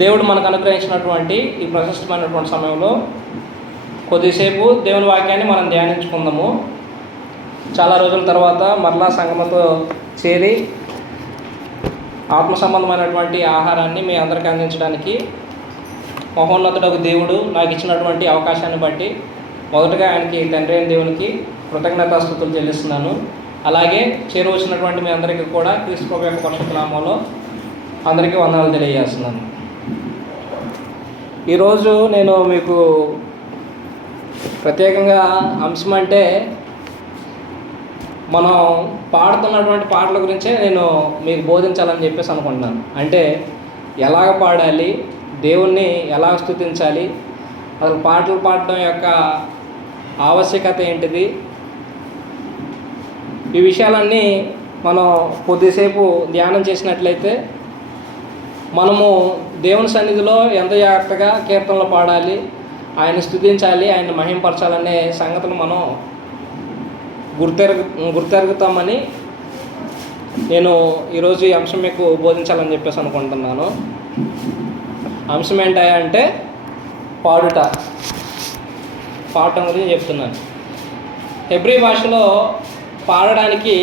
దేవుడు మనకు అనుగ్రహించినటువంటి ఈ ప్రశస్తమైనటువంటి సమయంలో కొద్దిసేపు దేవుని వాక్యాన్ని మనం ధ్యానించుకుందాము. చాలా రోజుల తర్వాత మరలా సంగమతో చేరి ఆత్మ సంబంధమైనటువంటి ఆహారాన్ని మీ అందరికీ అందించడానికి మహోన్నతుడకు దేవుడు నాకు ఇచ్చినటువంటి అవకాశాన్ని బట్టి మొదటగా ఆయనకి తండ్రి అయిన దేవునికి కృతజ్ఞతాస్తుతులు చెల్లిస్తున్నాను. అలాగే చేరువచ్చినటువంటి మీ అందరికీ కూడా క్రీస్తు ప్రభువు యొక్క పరిశుద్ధ నామములో అందరికీ వందనాలు తెలియజేస్తున్నాను. ఈరోజు నేను మీకు ప్రత్యేకంగా అంశం అంటే మనం పాడుతున్నటువంటి పాటల గురించే నేను మీకు బోధించాలని చెప్పేసి అనుకుంటున్నాను. అంటే ఎలాగ పాడాలి, దేవుణ్ణి ఎలా స్తుతించాలి, అసలు పాటలు పాడడం యొక్క ఆవశ్యకత ఏంటిది, ఈ విషయాలన్నీ మనం కొద్దిసేపు ధ్యానం చేసినట్లయితే మనము దేవుని సన్నిధిలో ఎంత జాగ్రత్తగా కీర్తనలు పాడాలి, ఆయన స్తుతించాలి, ఆయన మహింపరచాలనే సంగతులు మనం గుర్తెరుగుతామని నేను ఈరోజు ఈ అంశం మీకు బోధించాలని చెప్పేసి అనుకుంటున్నాను. అంశం ఏంటంటే పాడటం గురించి చెప్తున్నాను. హెబ్రీ భాషలో పాడడానికి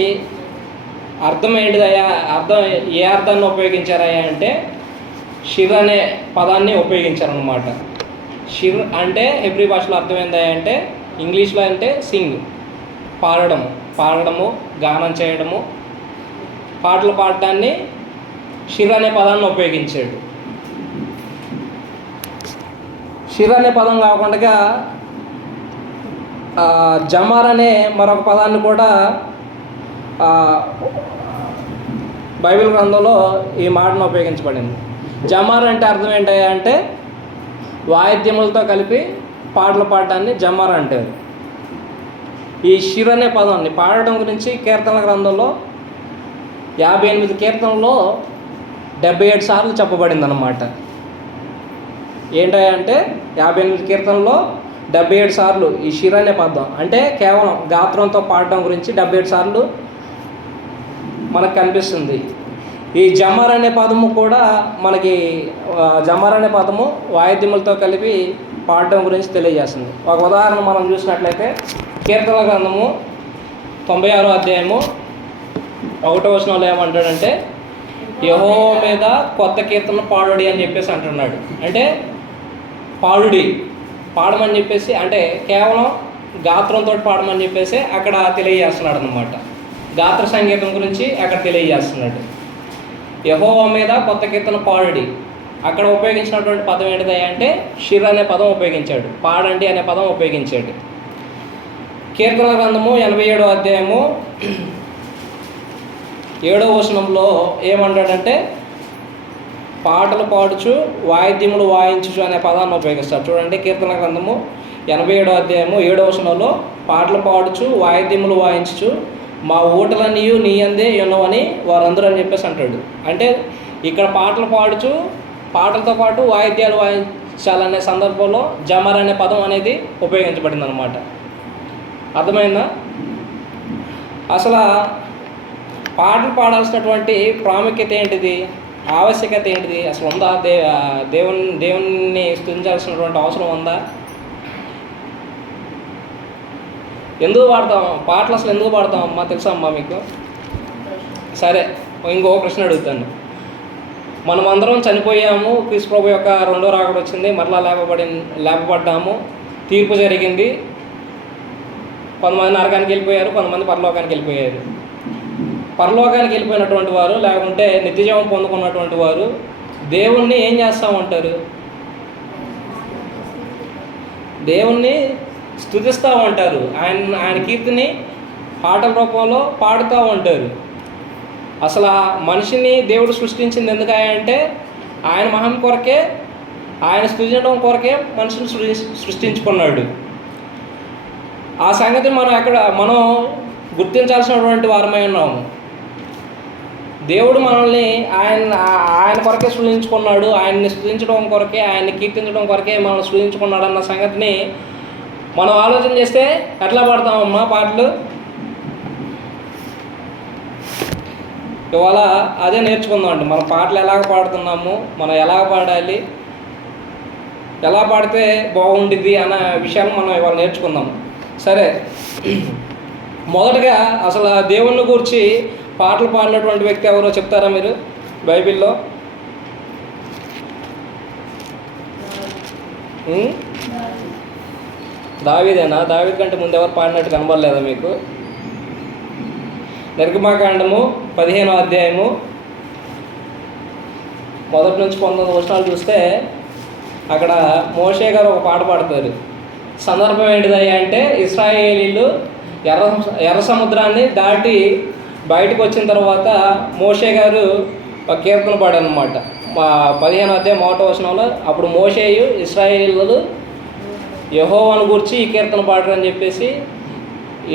అర్థం ఏంటిదయ్యా, ఏ అర్థాన్ని ఉపయోగించారయ్యా అంటే షిర్ అనే పదాన్ని ఉపయోగించారనమాట. షిర్ అంటే హెబ్రీ భాషలో అర్థం ఏందయ్యా అంటే ఇంగ్లీష్లో అంటే సింగ్, పాడడము, గానం చేయడము, పాటలు పాడటాన్ని షిర్ అనే పదాన్ని ఉపయోగించాడు. షిర్ అనే పదం కాకుండా జమార్ అనే మరొక పదాన్ని కూడా బైబిల్ గ్రంథంలో ఈ మాటను ఉపయోగించబడింది. జమార్ అంటే అర్థం ఏంటయ్యా అంటే వాయిద్యములతో కలిపి పాటలు పాడటాన్ని జమార్ అంటారు. ఈ షిర్ అనే పదాన్ని పాడటం గురించి కీర్తనల గ్రంథంలో 58 కీర్తనలో 77 సార్లు చెప్పబడింది అన్నమాట. ఏంటయ్యా అంటే 58 కీర్తనలో 77 సార్లు ఈ షిర్ అనే పదం అంటే కేవలం గాత్రంతో పాడటం గురించి 77 సార్లు మనకు కనిపిస్తుంది. ఈ జమర్ అనే పదము కూడా మనకి జమర్ అనే పదము వాయిద్యములతో కలిపి పాడటం గురించి తెలియజేస్తుంది. ఒక ఉదాహరణ మనం చూసినట్లయితే కీర్తనల గ్రంథము 96వ అధ్యాయము 1వ వచనంలో ఏమంటాడంటే యెహోవా మీద కొత్త కీర్తన పాడుడి అని చెప్పేసి అంటున్నాడు. అంటే పాడమని చెప్పేసి అంటే కేవలం గాత్రంతో పాడమని చెప్పేసి అక్కడ తెలియజేస్తున్నాడు అన్నమాట. గాత్ర సంగీతం గురించి అక్కడ తెలియజేస్తున్నాడు. యెహోవా మీద కొత్త కీర్తన పాడుడి, అక్కడ ఉపయోగించినటువంటి పదం ఏంటిది అంటే షిర్ అనే పదం ఉపయోగించాడు, పాడండి అనే పదం ఉపయోగించాడు. కీర్తనల గ్రంథము 87వ అధ్యాయము 7వ వచనంలో ఏమంటాడంటే పాటలు పాడుచు వాయిద్యములు వాయించు అనే పదాన్ని ఉపయోగిస్తారు. చూడండి, కీర్తన గ్రంథము 87వ అధ్యాయము 7వ వచనంలో పాటలు పాడుచు వాయిద్యములు వాయించు మా ఊటలన్నీ నీ అందే ఉన్నవని వారందరూ అని చెప్పేసి అంటాడు. అంటే ఇక్కడ పాటలు పాడుచు పాటలతో పాటు వాయిద్యాలు వాయించాలనే సందర్భంలో జమర్ అనే పదం అనేది ఉపయోగించబడింది అనమాట. అర్థమైందా? అసలు పాటలు పాడాల్సినటువంటి ప్రాముఖ్యత ఏంటిది, ఆవశ్యకత ఏంటిది, అసలు ఉందా? దేవుణ్ణి స్తుతించాల్సినటువంటి అవసరం ఉందా? ఎందుకు పాడతాం పాటలు? అసలు ఎందుకు పాడతాం అమ్మా, తెలుసా అమ్మా మీకు? సరే, ఇంకో ప్రశ్న అడుగుతాను. మనం అందరం చనిపోయాము, క్రీస్తు ప్రభు యొక్క రెండో రాకడ వచ్చింది, మరలా లేపబడ్డాము, తీర్పు జరిగింది. కొంతమంది నరకానికి వెళ్ళిపోయారు, కొంతమంది పరలోకానికి వెళ్ళిపోయారు. పరలోకానికి వెళ్ళిపోయినటువంటి వారు లేకుంటే నిత్యజీవం పొందుకున్నటువంటి వారు దేవుణ్ణి ఏం చేస్తూ ఉంటారు? దేవుణ్ణి స్తుతిస్తూ ఉంటారు. ఆయన కీర్తిని పాటల రూపంలో పాడుతూ ఉంటారు. అసలు ఆ మనిషిని దేవుడు సృష్టించింది ఎందుకంటే ఆయన మహిమ కొరకే, ఆయన స్తుతించడం కొరకే మనిషిని సృష్టించుకున్నాడు. ఆ సంగతి మనం గుర్తించాల్సినటువంటి వారమై ఉన్నాము. దేవుడు మనల్ని ఆయన కొరకే సృష్టించుకున్నాడు, ఆయన్ని స్తుతించడం కొరకే, ఆయన్ని కీర్తించడం కొరకే మనల్ని సృష్టించుకున్నాడు అన్న సంగతిని మనం ఆలోచన చేస్తే ఎట్లా పాడతామమ్మా పాటలు? ఇవాళ అదే నేర్చుకుందాం అండి. మన పాటలు ఎలాగ పాడుతున్నాము, మనం ఎలా పాడాలి, ఎలా పాడితే బాగుండిద్ది అన్న విషయాలు మనం ఇవాళ నేర్చుకుందాం. సరే, మొదటగా అసలు దేవుణ్ణి గురించి పాటలు పాడినటువంటి వ్యక్తి ఎవరో చెప్తారా మీరు బైబిల్లో? దావీదేనా? దావీదు కంటే ముందు ఎవరు పాడినట్టు కనబడలేదా మీకు? నిర్గమాకాండము 15వ అధ్యాయము 1 నుంచి 19 వచనాలు చూస్తే అక్కడ మోషే గారు ఒక పాట పాడతారు. సందర్భం ఏంటిదయ్యా అంటే, ఇశ్రాయేలీలు ఎర్ర సముద్రాన్ని దాటి బయటకు వచ్చిన తర్వాత మోషే గారు ఒక కీర్తన పాడారనమాట. 15వ అధ్యాయం 1వ వచనంలో, అప్పుడు మోషేయు ఇశ్రాయేలీలు యెహోవాను గూర్చి ఈ కీర్తన పాడరని చెప్పేసి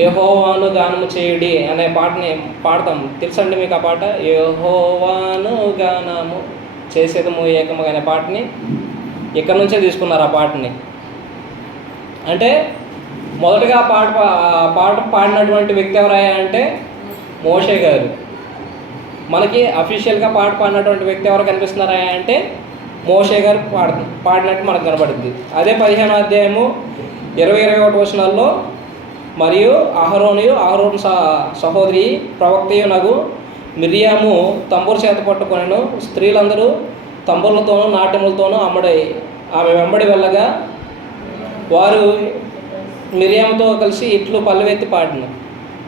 యెహోవాను గానము చేయుడి అనే పాటని పాడతాం. తెలుసండి మీకు ఆ పాట? యెహోవాను గానము చేసేదము ఏకముగా అనే పాటని ఇక్కడ నుంచే తీసుకున్నారు. ఆ పాటని అంటే మొదటగా పాట పాడినటువంటి వ్యక్తి ఎవరయ్యా అంటే మోషే గారు. మనకి అఫీషియల్గా పాట పాడినటువంటి వ్యక్తి ఎవరు కనిపిస్తున్నారా అంటే మోషే గారు పాడినట్టు మనకు కనబడుద్ది. అదే 15వ అధ్యాయము 20-21 వచనాల్లో, మరియు అహరోను సహోదరి ప్రవక్తయునగు మిర్యాము తంబూరు చేత పట్టుకొనెను. స్త్రీలందరూ తంబూర్లతోనూ నాట్యములతోనూ ఆమె వెంబడి వెళ్ళగా వారు మిర్యాముతో కలిసి ఇట్లు పల్లెవెత్తి పాడిన.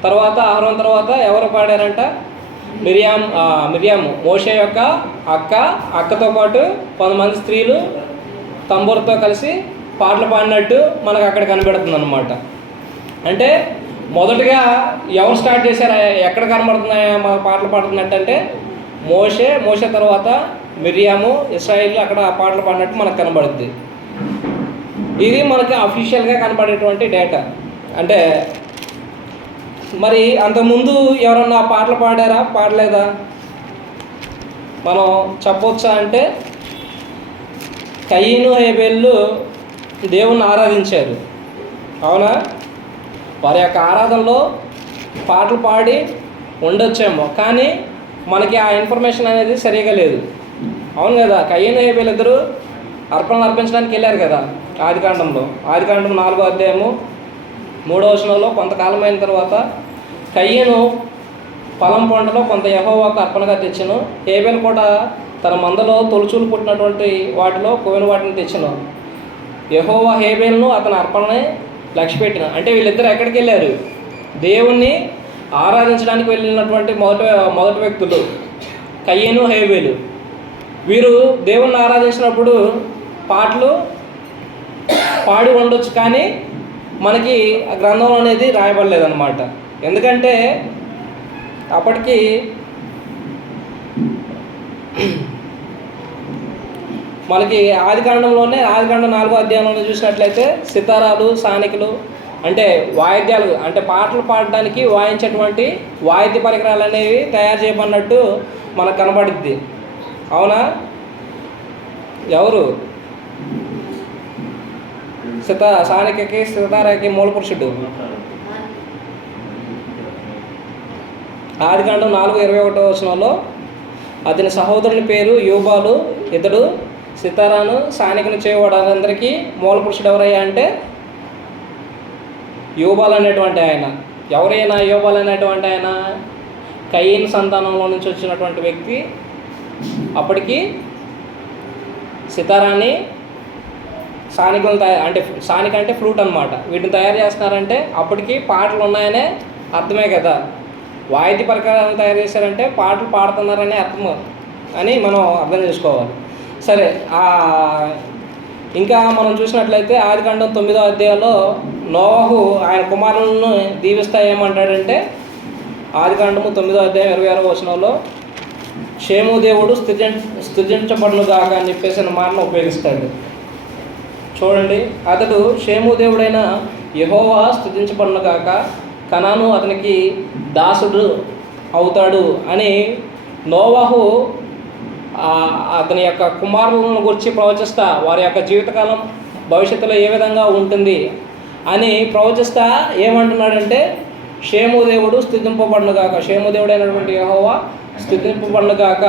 తర్వాత అహరోను తర్వాత ఎవరు పాడారంట? మిర్యాము మోషే యొక్క అక్కతో పాటు కొంతమంది స్త్రీలు తంబూరుతో కలిసి పాటలు పాడినట్టు మనకు అక్కడ కనబడుతుంది అన్నమాట. అంటే మొదటగా ఎవరు స్టార్ట్ చేశారు, ఎక్కడ కనబడుతున్నాయా మా పాటలు పాడుతున్నట్టు అంటే మోషే తర్వాత మిర్యాము, ఇశ్రాయేలు అక్కడ పాటలు పాడినట్టు మనకు కనబడుద్ది. ఇది మనకి అఫీషియల్గా కనబడేటువంటి డేటా. అంటే మరి అంతకుముందు ఎవరన్నా పాటలు పాడారా, పాడలేదా మనం చెప్పవచ్చా అంటే, కయీను హేబేలు దేవుణ్ణి ఆరాధించారు, అవునా? వారి యొక్క ఆరాధనలో పాటలు పాడి ఉండొచ్చేమో, కానీ మనకి ఆ ఇన్ఫర్మేషన్ అనేది సరిగా లేదు, అవును కదా? కయీను హేబేలు ఇద్దరు అర్పణలు అర్పించడానికి వెళ్ళారు కదా ఆదికాండం 4వ అధ్యాయము 3వ వచనంలో, కొంతకాలం అయిన తర్వాత కయీను పొలం పంటలో కొంత యెహోవాకు అర్పణగా తెచ్చెను. హేబేలు కూడా తన మందలో తొలుచూలు పుట్టినటువంటి వాటిలో కొవ్విన వాటిని తెచ్చెను. యెహోవా హేబేలును అతని అర్పణని లక్ష్యపెట్టిన. అంటే వీళ్ళిద్దరు ఎక్కడికి వెళ్ళారు? దేవుణ్ణి ఆరాధించడానికి వెళ్ళినటువంటి మొదటి వ్యక్తులు కయీను, హేబేలు. వీరు దేవుణ్ణి ఆరాధించినప్పుడు పాటలు పాడి ఉండొచ్చు, కానీ మనకి ఆ గ్రంథం అనేది రాయబడలేదన్నమాట. ఎందుకంటే అప్పటికి మనకి ఆదికాండం 4వ అధ్యాయంలో చూసినట్లయితే సితారాలు, సానికలు అంటే వాయిద్యాలు, అంటే పాటలు పాడడానికి వాయించేటువంటి వాయిద్య పరికరాలు అనేవి తయారు చేయబడినట్టు మనకు కనబడుద్ది, అవునా? ఎవరు? సానికకి సితారాకి మూల పురుషుడు. ఆదికాండం 4:21 వచనంలో, అతని సహోదరుని పేరు యూబాలు, ఇతడు సితారాను సానికను చేయవాడందరికీ మూల పురుషుడు ఎవరయ్యా అంటే యూబాల్ అనేటువంటి ఆయన. ఎవరైనా యూబాల్ అనేటువంటి ఆయన కయీన్ సంతానంలో నుంచి వచ్చినటువంటి వ్యక్తి. అప్పటికి సితారాన్ని సానికలను అంటే సానిక అంటే ఫ్లూట్ అనమాట, వీటిని తయారు చేస్తున్నారంటే అప్పటికి పాటలు ఉన్నాయనే అర్థమే కదా. వాయిద్య పరికరాలను తయారు చేశారంటే పాటలు పాడుతున్నారనే అర్థం అని మనం అర్థం చేసుకోవాలి. సరే, ఇంకా మనం చూసినట్లయితే ఆదికాండం 9వ అధ్యాయంలో నోవహు ఆయన కుమారులను దీవిస్తా ఏమంటాడంటే, ఆదికాండము 9వ అధ్యాయం 26వ వచనంలో, షేము దేవుడు స్తుతించబడునుగాక అని చెప్పేసి మాటను ఉపయోగిస్తాడు. చూడండి, అతడు షేము దేవుడైన యెహోవా స్తుతించబడునుగాక, కనాను అతనికి దాసుడు అవుతాడు అని నోవహు అతని యొక్క కుమారులను గురించి ప్రవచిస్తా, వారి యొక్క జీవితకాలం భవిష్యత్తులో ఏ విధంగా ఉంటుంది అని ప్రవచిస్తా ఏమంటున్నాడంటే, షేము దేవుడు స్తుతింపబడునుగాక, షేము దేవుడు అయినటువంటి యెహోవా స్తుతింపబడుగాక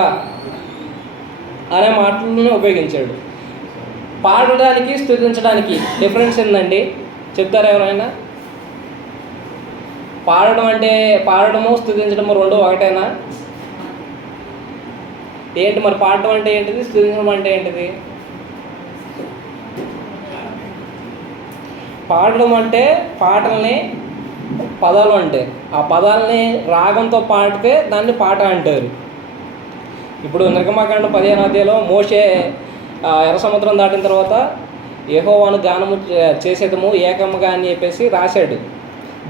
అనే మాటలను ఉపయోగించాడు. పాడడానికి స్తుతించడానికి డిఫరెన్స్ ఏందండి చెప్తారా ఎవరైనా? పాడడము స్తుతించడము రెండు ఒకటేనా? ఏంటి మరి పాడడం అంటే ఏంటిది, స్తుతించడం అంటే ఏంటిది? పాడడం అంటే పాటల్ని పదాలు అంటే ఆ పదాలని రాగంతో పాడితే దాన్ని పాట అంటారు. ఇప్పుడు నిర్గమకాండం 15వ అధ్యాయంలో మోషే ఎర్ర సముద్రం దాటిన తర్వాత యెహోవాను గానము చేసేదము ఏకముగా అని చెప్పేసి రాశాడు.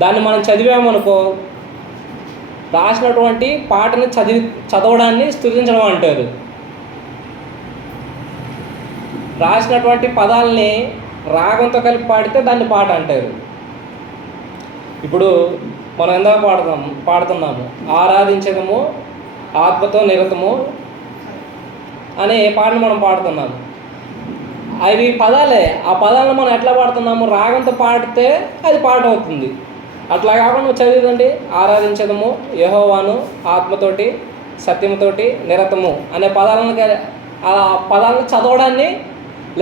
దాన్ని మనం చదివామనుకో, రాసినటువంటి పాటని చదవడాన్ని స్తుతించడం అంటారు. రాసినటువంటి పదాలని రాగంతో కలిపి పాడితే దాన్ని పాట అంటారు. ఇప్పుడు మనం ఎంత పాడుతున్నాము, ఆరాధించడము ఆత్మతో నిరతము అనే పాటను మనం పాడుతున్నాము. అవి పదాలే. ఆ పదాలను మనం ఎట్లా పాడుతున్నాము, రాగంతో పాడితే అది పాట అవుతుంది. అట్లా కాకుండా చదివిదండి, ఆరాధించడము యెహోవాను ఆత్మతోటి సత్యముతోటి నిరతము అనే ఆ పదాలను చదవడాన్ని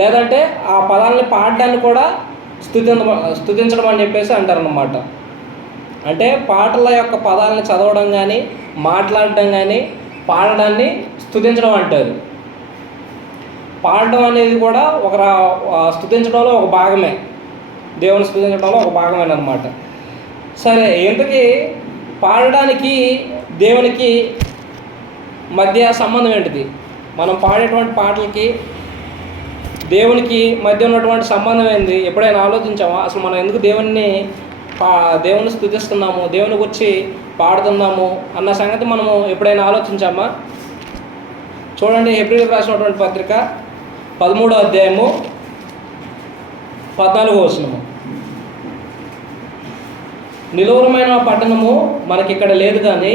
లేదంటే ఆ పదాలని పాడడాన్ని కూడా స్తుతించడం అని చెప్పేసి అంటారన్నమాట. అంటే పాటల యొక్క పదాలను చదవడం కానీ మాట్లాడడం కానీ పాడడాన్ని స్తుతించడం అంటారు. పాడడం అనేది కూడా స్తుతించడంలో ఒక భాగమే, దేవుని స్తుతించడంలో ఒక భాగమేనమాట. సరే, ఇంతకీ పాడడానికి దేవునికి మధ్య సంబంధం ఏంటిది? మనం పాడేటువంటి పాటలకి దేవునికి మధ్య ఉన్నటువంటి సంబంధం ఏంది? ఎప్పుడైనా ఆలోచించామా? అసలు మనం ఎందుకు దేవుని స్తుతిస్తున్నాము, దేవుని గురించి పాడుతున్నాము అన్న సంగతి మనము ఎప్పుడైనా ఆలోచించామా? చూడండి, హెబ్రీయులకు రాసినటువంటి పత్రిక 13వ అధ్యాయము 14వ వచనము. నిలువరమైన పట్టణము మనకిక్కడ లేదు, కానీ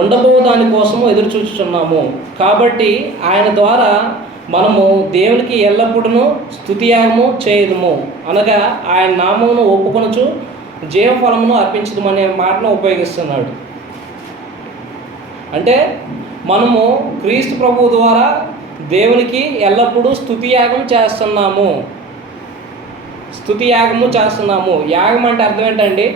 ఉండబో దానికోసము ఎదురు చూచుచున్నాము. కాబట్టి ఆయన ద్వారా మనము దేవునికి ఎల్లప్పుడూ స్తుతియాగము చేయదుము, అనగా ఆయన నామమును ఒప్పుకొనుచు జీవఫలమును అర్పించడం అనే మాటను ఉపయోగిస్తున్నాడు. అంటే మనము క్రీస్తు ప్రభువు ద్వారా దేవునికి ఎల్లప్పుడూ స్తుతియాగం చేస్తున్నాము. స్తుతియాగము చేస్తున్నాము. యాగం అంటే అర్థం ఏంటండి?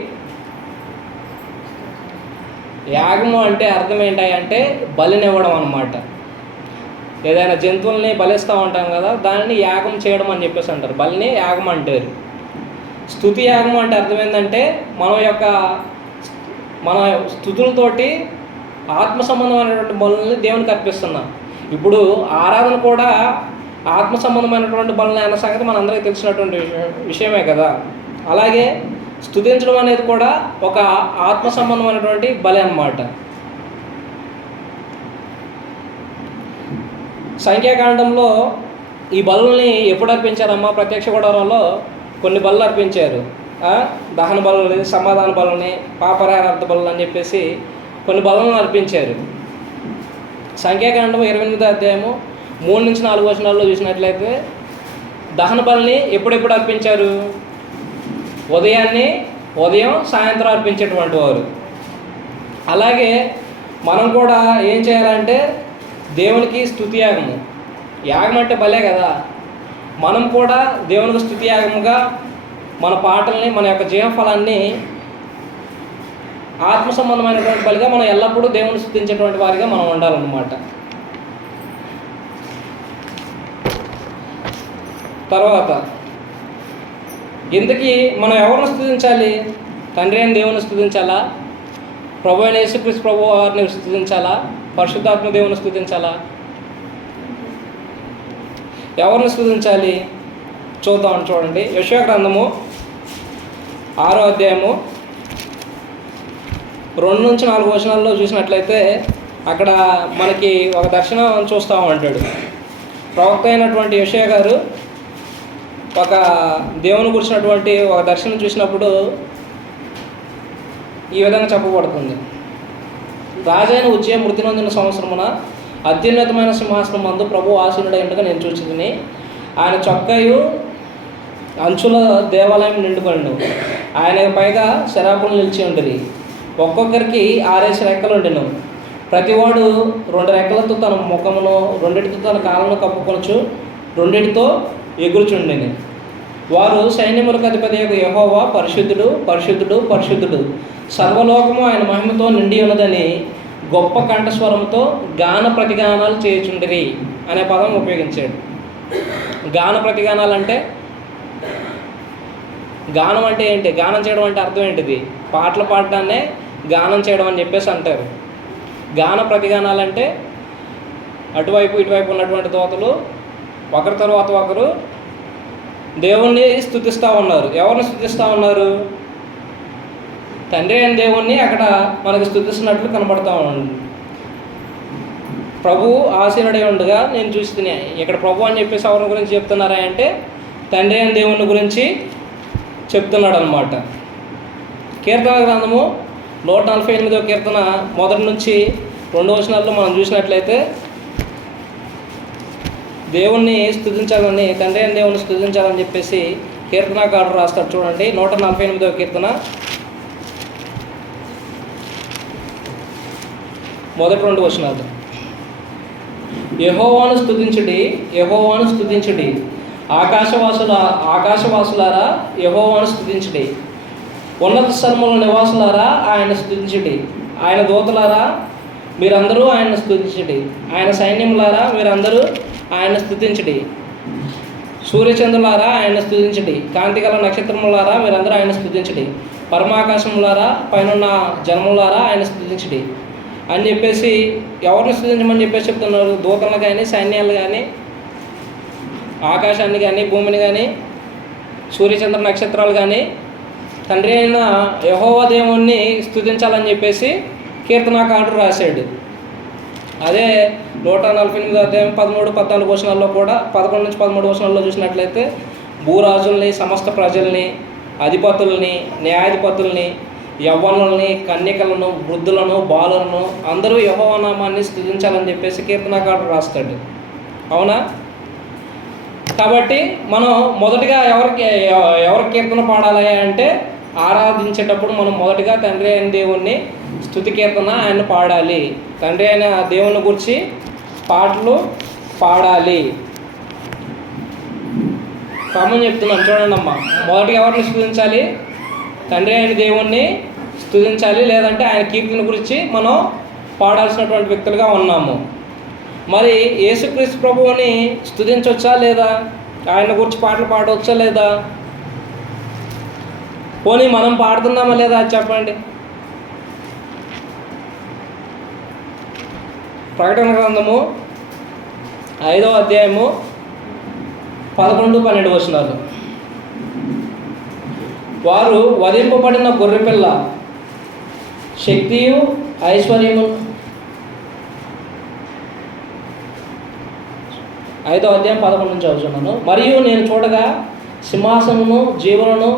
యాగము అంటే అర్థం ఏంటంటే బలినివ్వడం అన్నమాట. ఏదైనా జంతువుల్ని బలిస్తూ ఉంటాం కదా, దానిని యాగం చేయడం అని చెప్పేసి అంటారు. బలిని యాగం అంటారు. స్తుతి యాగం అంటే అర్థం ఏంటంటే మన స్తుతులతోటి ఆత్మ సంబంధమైనటువంటి బలుల్ని దేవునికి అర్పిస్తున్నాం. ఇప్పుడు ఆరాధన కూడా ఆత్మ సంబంధమైనటువంటి బలులు అన్న సంగతి మనందరికీ తెలిసినటువంటి విషయమే కదా. అలాగే స్తుతించడం అనేది కూడా ఒక ఆత్మ సంబంధమైనటువంటి బలి అన్నమాట. సంఖ్యాకాండంలో ఈ బలుల్ని ఎప్పుడు అర్పించారమ్మా? ప్రత్యక్ష గుడారంలో కొన్ని బలులు అర్పించారు. దహన బలులని, సమాధాన బలులని, పాపరారార్థ బలులు అని చెప్పేసి కొన్ని బలులను అర్పించారు. సంఖ్యాకాండం 28వ అధ్యాయము 3 నుంచి 4 వచనాల్లో చూసినట్లయితే దహన బలిని ఎప్పుడెప్పుడు అర్పించారు? ఉదయం సాయంత్రం అర్పించేటువంటి వారు. అలాగే మనం కూడా ఏం చేయాలంటే దేవునికి స్తుతి యాగము. యాగం అంటే బలే కదా. మనం కూడా దేవునికి స్తుతి యాగముగా మన పాటల్ని, మన యొక్క జీవఫలాన్ని ఆత్మ సంబంధమైనటువంటి బలిగా మనం ఎల్లప్పుడూ దేవుని స్తుతించేటువంటి వారిగా మనం ఉండాలన్నమాట. తర్వాత ఇంతకీ మనం ఎవరిని స్తుతించాలి? తండ్రి అయిన దేవుని స్తుతించాలా? ప్రభు అయిన యేసుక్రీస్తు ప్రభు వారిని స్తుతించాలా? పరిశుద్ధాత్మ దేవుని స్తుతించాలా? ఎవరిని స్తుతించాలి? చూడండి, యెషయా గ్రంథము 6వ అధ్యాయము 2 నుంచి 4 వచనాల్లో చూసినట్లయితే అక్కడ మనకి ఒక దర్శనం చూస్తూ ఉంటాడు. ప్రవక్త అయినటువంటి యెషయా గారు ఒక దేవుని గురించినటువంటి ఒక దర్శనం చూసినప్పుడు ఈ విధంగా చెప్పబడుతుంది. రాజైన ఉజ్జియా మృతి నొందిన సంవత్సరమున అత్యున్నతమైన సింహాసనం మందు ప్రభు ఆసీనుడైనట్టుగా నేను చూసిని. ఆయన చొక్కయు అంచుల దేవాలయం నిండుకొండు. ఆయన పైగా శరాపులు నిలిచి ఉండేది. ఒక్కొక్కరికి 6 రెక్కలు ఉండెను. ప్రతివాడు 2 రెక్కలతో తన ముఖమును, 2 తన కాళ్ళను కప్పుకొనచ్చు, 2 ఎగురుచుండెను. వారు సైన్యములకు అధిపతి యెహోవా పరిశుద్ధుడు, పరిశుద్ధుడు, పరిశుద్ధుడు, సర్వలోకము ఆయన మహిమతో నిండి ఉన్నదని గొప్ప కంఠస్వరంతో గాన ప్రతిగానాలు చేయుచుండిరి అనే పదం ఉపయోగించాడు. గాన ప్రతిగానాలు అంటే, గానం అంటే ఏంటి? గానం చేయడం అంటే అర్థం ఏంటిది? పాటలు పాడడాన్నే గానం చేయడం అని చెప్పేసి అంటారు. గాన ప్రతిగానాలంటే అటువైపు ఇటువైపు ఉన్నటువంటి దోతలు ఒకరి తర్వాత ఒకరు దేవుణ్ణి స్తుతిస్తూ ఉన్నారు. ఎవరిని స్తుతిస్తూ ఉన్నారు? తండ్రి అయిన దేవుణ్ణి అక్కడ మనకు స్తుతిస్తున్నట్లు కనబడతా ఉంది. ప్రభు ఆసీనుడై ఉండగా నేను చూసి, ఇక్కడ ప్రభు అని చెప్పేసి ఎవరి గురించి చెప్తున్నారా అంటే తండ్రి అయిన దేవుని గురించి చెప్తున్నాడు అనమాట. కీర్తన గ్రంథము 148వ కీర్తన 1 నుంచి 2 వచనాల్లో మనం చూసినట్లయితే దేవుణ్ణి స్తుతించాలని, తండ్రి అయిన దేవుని స్తుతించాలని చెప్పేసి కీర్తనాకారుడు రాస్తాడు. చూడండి, 148వ కీర్తన 1-2 వచనాలు. యెహోవాను స్తుతించుడి, యెహోవాను స్తుతించుడి, ఆకాశవాసులారా యెహోవాను స్తుతించుడి, ఉన్నత స్థలముల నివాసులారా ఆయన స్తుతించుడి, ఆయన దూతలారా మీరందరూ ఆయన స్తుతించుడి, ఆయన సైన్యములారా మీరందరూ ఆయన స్తుతించుడి, సూర్యచంద్రులారా ఆయన స్తుతించుడి, కాంతిగల నక్షత్రములారా మీరందరూ ఆయన స్తుతించుడి, పరమాకాశములారా పైనున్న జనములారా ఆయన స్తుతించుడి అని చెప్పేసి ఎవరిని స్తుతించమని చెప్పేసి చెప్తున్నారు? దూతలను కానీ, సైన్యాలు కానీ, ఆకాశాన్ని కానీ, భూమిని కానీ, సూర్యచంద్ర నక్షత్రాలు కానీ తండ్రి అయిన యెహోవా దేవుణ్ణి స్తుతించాలని చెప్పేసి కీర్తనాకారుడు రాశాడు. అదే 148వ అధ్యాయం 13-14 వచనాల్లో కూడా 11 నుంచి 13 వచనాల్లో చూసినట్లయితే భూరాజుల్ని, సమస్త ప్రజల్ని, అధిపతుల్ని, న్యాయాధిపతుల్ని, యవ్వనుల్ని, కన్యకలను, వృద్ధులను, బాలులను అందరూ యెహోవా నామాన్ని స్తుతించాలని చెప్పేసి కీర్తనాకారుడు రాస్తాడు. అవునా? కాబట్టి మనం మొదటిగా ఎవరికి కీర్తన పాడాలి అంటే ఆరాధించేటప్పుడు మనం మొదటిగా తండ్రి అయిన దేవుణ్ణి స్తుతి కీర్తన ఆయన పాడాలి. తండ్రి అయిన దేవుని గురించి పాటలు పాడాలి. కామన్ చెప్తున్నాం చూడండి అమ్మ. మొదటిగా ఎవరిని స్తుతించాలి? తండ్రి అయిన దేవుణ్ణి స్తుతించాలి, లేదంటే ఆయన కీర్తన గురించి మనం పాడాల్సినటువంటి వ్యక్తులుగా ఉన్నాము. మరి యేసుక్రీస్తు ప్రభువుని స్తుతించవచ్చా లేదా? ఆయన గురించి పాటలు పాడవచ్చా లేదా? పోనీ మనం పాడుతున్నామా లేదా చెప్పండి. ప్రకటన గ్రంథము 5వ అధ్యాయము 11-12 వచనాలు. వారు వధింపబడిన గొర్రెపిల్ల శక్తియు ఐశ్వర్యము, 5వ అధ్యాయం 11 నుంచి చదువుతున్నాను. మరియు నేను చూడగా సింహాసనమును, జీవులను,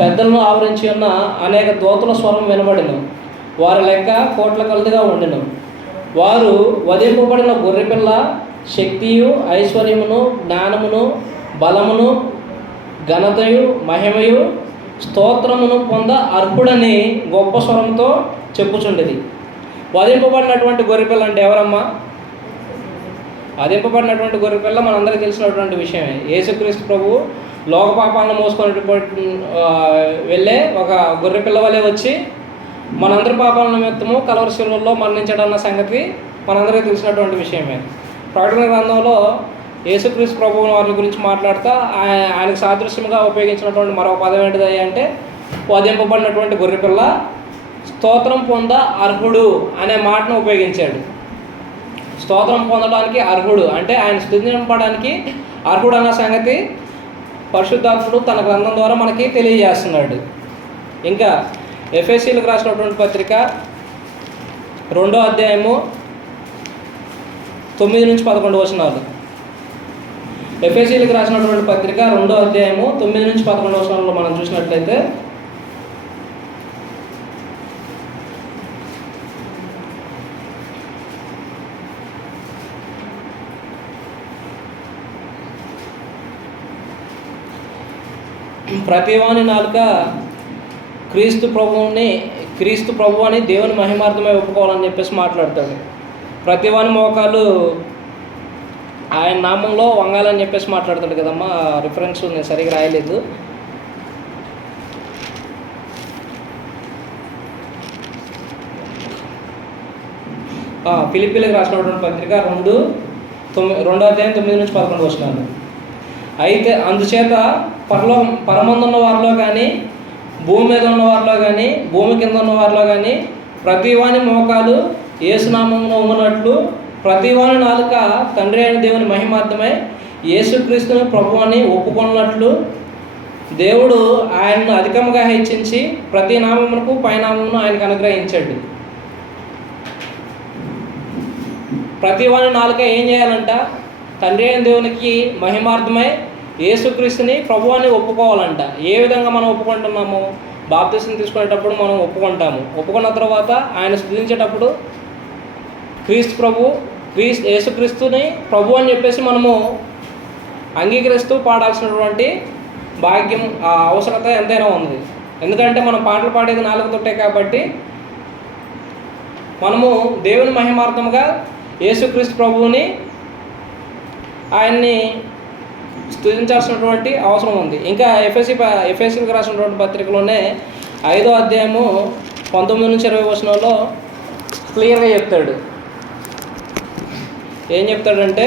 పెద్దలను ఆవరించి ఉన్న అనేక దూతల స్వరం వినబడెను. వారి లెక్క కోట్ల కొలదిగా ఉండెను. వారు వధింపబడిన గొర్రెపిల్ల శక్తియు ఐశ్వర్యమును, జ్ఞానమును, బలమును, ఘనతయు, మహిమయు, స్తోత్రమును పొంద అర్హుడని గొప్ప స్వరంతో చెప్పుచుండేది. వధింపబడినటువంటి గొర్రెపిల్ల అంటే ఎవరమ్మా? వధింపబడినటువంటి గొర్రెపిల్ల మనందరికీ తెలిసినటువంటి విషయమే. యేసుక్రీస్తు ప్రభువు లోక పాపాలను మోసుకొని వెళ్ళే ఒక గొర్రెపిల్ల వలె వచ్చి మనందరి పాపాల నిమిత్తము కలవరి శిలువలో మరణించడన్న సంగతి మనందరికీ తెలిసినటువంటి విషయమే. ప్రకటన గ్రంథంలో యేసుక్రీస్తు ప్రభువు వారి గురించి మాట్లాడుతూ ఆయనకు సాదృశ్యంగా ఉపయోగించినటువంటి మరొక పదం ఏంటిది అంటే వధింపబడినటువంటి గొర్రెపిల్ల స్తోత్రం పొంద అర్హుడు అనే మాటను ఉపయోగించాడు. స్తోత్రం పొందడానికి అర్హుడు అంటే ఆయన స్తుతింపడానికి అర్హుడు అన్న సంగతి పరిశుద్ధాత్ముడు తన గ్రంథం ద్వారా మనకి తెలియజేస్తున్నాడు. ఇంకా ఎఫెసీలకు రాసినటువంటి పత్రిక 2వ అధ్యాయము 9-11 వచనాలు. ఎఫెసీలకు రాసినటువంటి పత్రిక 2వ అధ్యాయము 9-11 వచనాలలో మనం చూసినట్లయితే ప్రతివాని నాలుక క్రీస్తు ప్రభు అని దేవుని మహిమార్థమై ఒప్పుకోవాలని చెప్పేసి మాట్లాడతాడు. ప్రతివాని మోకాలు ఆయన నామంలో వంగాలని చెప్పేసి మాట్లాడతాడు కదమ్మా. రిఫరెన్స్ నేను సరిగ్గా రాయలేదు. ఫిలిప్పీలకు రాసినటువంటి పత్రిక 2:9-11 అయితే అందుచేత పరమందున్న వారిలో కానీ, భూమి మీద ఉన్న వారిలో కానీ, భూమి కింద ఉన్న వారిలో కానీ ప్రతివాని మోకాలు యేసునామమున వంగునట్లు, ప్రతివాని నాలుక తండ్రి అయిన దేవుని మహిమార్థమై యేసుక్రీస్తుని ప్రభువని ఒప్పుకున్నట్లు దేవుడు ఆయన్ను అధికంగా హెచ్చించి ప్రతి నామమునకు పైనామమును ఆయనకు అనుగ్రహించాడు. ప్రతివాని నాలుక ఏం చేయాలంట? తండ్రి అయిన దేవునికి మహిమార్థమై యేసుక్రీస్తుని ప్రభువాన్ని ఒప్పుకోవాలంట. ఏ విధంగా మనం ఒప్పుకుంటున్నాము? బాప్తిసం తీసుకునేటప్పుడు మనం ఒప్పుకుంటాము. ఒప్పుకున్న తర్వాత ఆయన స్తుతించేటప్పుడు యేసుక్రీస్తుని ప్రభు అని చెప్పేసి మనము అంగీకరిస్తూ పాడాల్సినటువంటి భాగ్యం, ఆ అవసరత ఎంతైనా ఉంది. ఎందుకంటే మనం పాటలు పాడేది నాలుగుతోటే కాబట్టి మనము దేవుని మహిమార్థముగా యేసుక్రీస్తు ప్రభువుని ఆయన్ని స్తుతించాల్సినటువంటి అవసరం ఉంది. ఇంకా ఎఫెసీలకు రాసినటువంటి పత్రికలోనే 5వ అధ్యాయము 19-20 క్లియర్గా చెప్తాడు. ఏం చెప్తాడంటే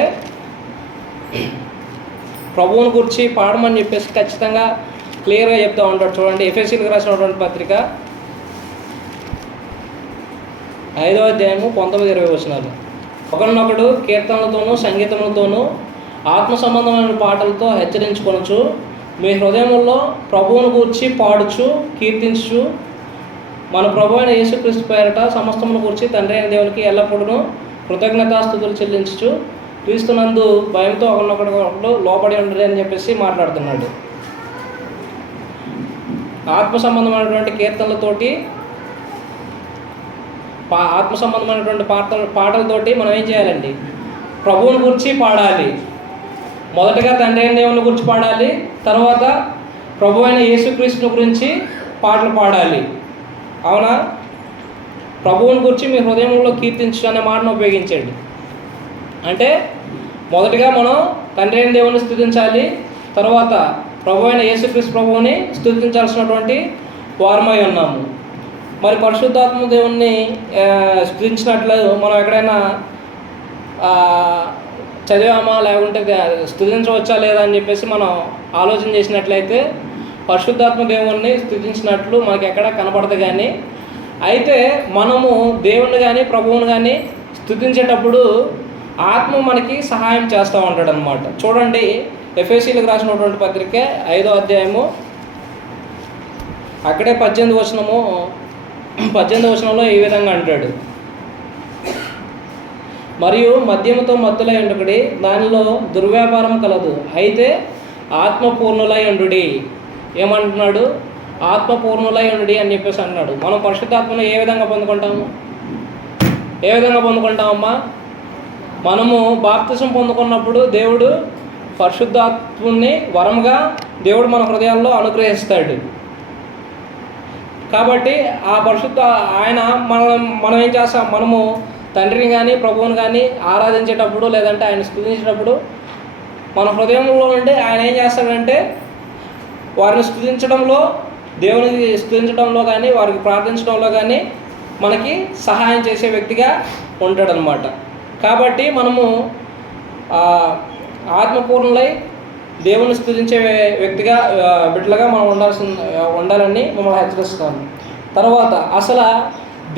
ప్రభువుని గురించి పాడమని చెప్పేసి ఖచ్చితంగా క్లియర్గా చెప్తూ ఉంటాడు. చూడండి, ఎఫెసీలకు రాసినటువంటి పత్రిక 5వ అధ్యాయము 19-20 ఒకరినొకడు కీర్తనలతోనూ సంగీతములతోనూ ఆత్మ సంబంధమైన పాటలతో హెచ్చరించుకొనచ్చు మీ హృదయముల్లో ప్రభువును గూర్చి పాడుచు కీర్తించు మన ప్రభు అయిన యేసుక్రీస్తు పేరట సమస్తమును గూర్చి తండ్రి అయిన దేవునికి ఎల్లప్పుడూ కృతజ్ఞతాస్తుతులు చెల్లించు క్రీస్తునందు భయంతో ఒకరినొకడు లోబడి ఉండరు అని చెప్పేసి మాట్లాడుతున్నాడు. ఆత్మ సంబంధమైనటువంటి కీర్తనలతోటి, ఆత్మ సంబంధమైనటువంటి పాటలతోటి మనం ఏం చేయాలండి? ప్రభువుని గురించి పాడాలి. మొదటగా తండ్రి అయిన దేవుని గురించి పాడాలి, తర్వాత ప్రభు అయిన యేసుక్రీస్తుని గురించి పాటలు పాడాలి. అవునా? ప్రభువుని గురించి మీ హృదయంలో కీర్తించు అనే మాటను ఉపయోగించండి. అంటే మొదటిగా మనం తండ్రి అయిన దేవుని స్తుతించాలి, తర్వాత ప్రభు అయిన యేసుక్రీస్తు ప్రభువుని స్తుతించాల్సినటువంటి వారమై ఉన్నాము. మరి పరిశుద్ధాత్మ దేవుణ్ణి స్తుతించినట్లు మనం ఎక్కడైనా చదివామా, లేకుంటే స్తుతించవచ్చా లేదా అని చెప్పేసి మనం ఆలోచన చేసినట్లయితే పరిశుద్ధాత్మ దేవుణ్ణి స్తుతించినట్లు మనకి ఎక్కడ కనపడదు. కానీ అయితే మనము దేవుణ్ణి కానీ ప్రభువుని కానీ స్తుతించేటప్పుడు ఆత్మ మనకి సహాయం చేస్తూ ఉంటాడు అన్నమాట. చూడండి, ఎఫెసీలకు రాసినటువంటి పత్రిక 5వ అధ్యాయము అక్కడే 18 ఈ విధంగా అంటాడు, మరియు మద్యముతో మత్తులై ఉండుడి, దానిలో దుర్వ్యాపారం కలదు, అయితే ఆత్మపూర్ణులై ఉండుడి. ఏమంటున్నాడు? ఆత్మపూర్ణులై ఉండుడి అని చెప్పేసి అన్నాడు. మనం పరిశుద్ధాత్మను ఏ విధంగా పొందుకుంటామమ్మా? మనము బాప్తిసం పొందుకున్నప్పుడు దేవుడు పరిశుద్ధాత్ముని వరముగా దేవుడు మన హృదయాల్లో అనుగ్రహిస్తాడు. కాబట్టి ఆ ఆయన మనం ఏం చేస్తాం? మనము తండ్రిని కానీ ప్రభువుని కానీ ఆరాధించేటప్పుడు, లేదంటే ఆయన స్తుతించేటప్పుడు మన హృదయంలో నుండి ఆయన ఏం చేస్తాడంటే వారిని స్తుతించడంలో, దేవునికి స్తుతించడంలో కానీ, వారికి ప్రార్థించడంలో కానీ మనకి సహాయం చేసే వ్యక్తిగా ఉంటాడనమాట. కాబట్టి మనము ఆత్మపూర్ణులై దేవుని స్తుతించే వ్యక్తిగా, బిడ్డలుగా మనం ఉండాలని మిమ్మల్ని హెచ్చరిస్తాను. తర్వాత అసలు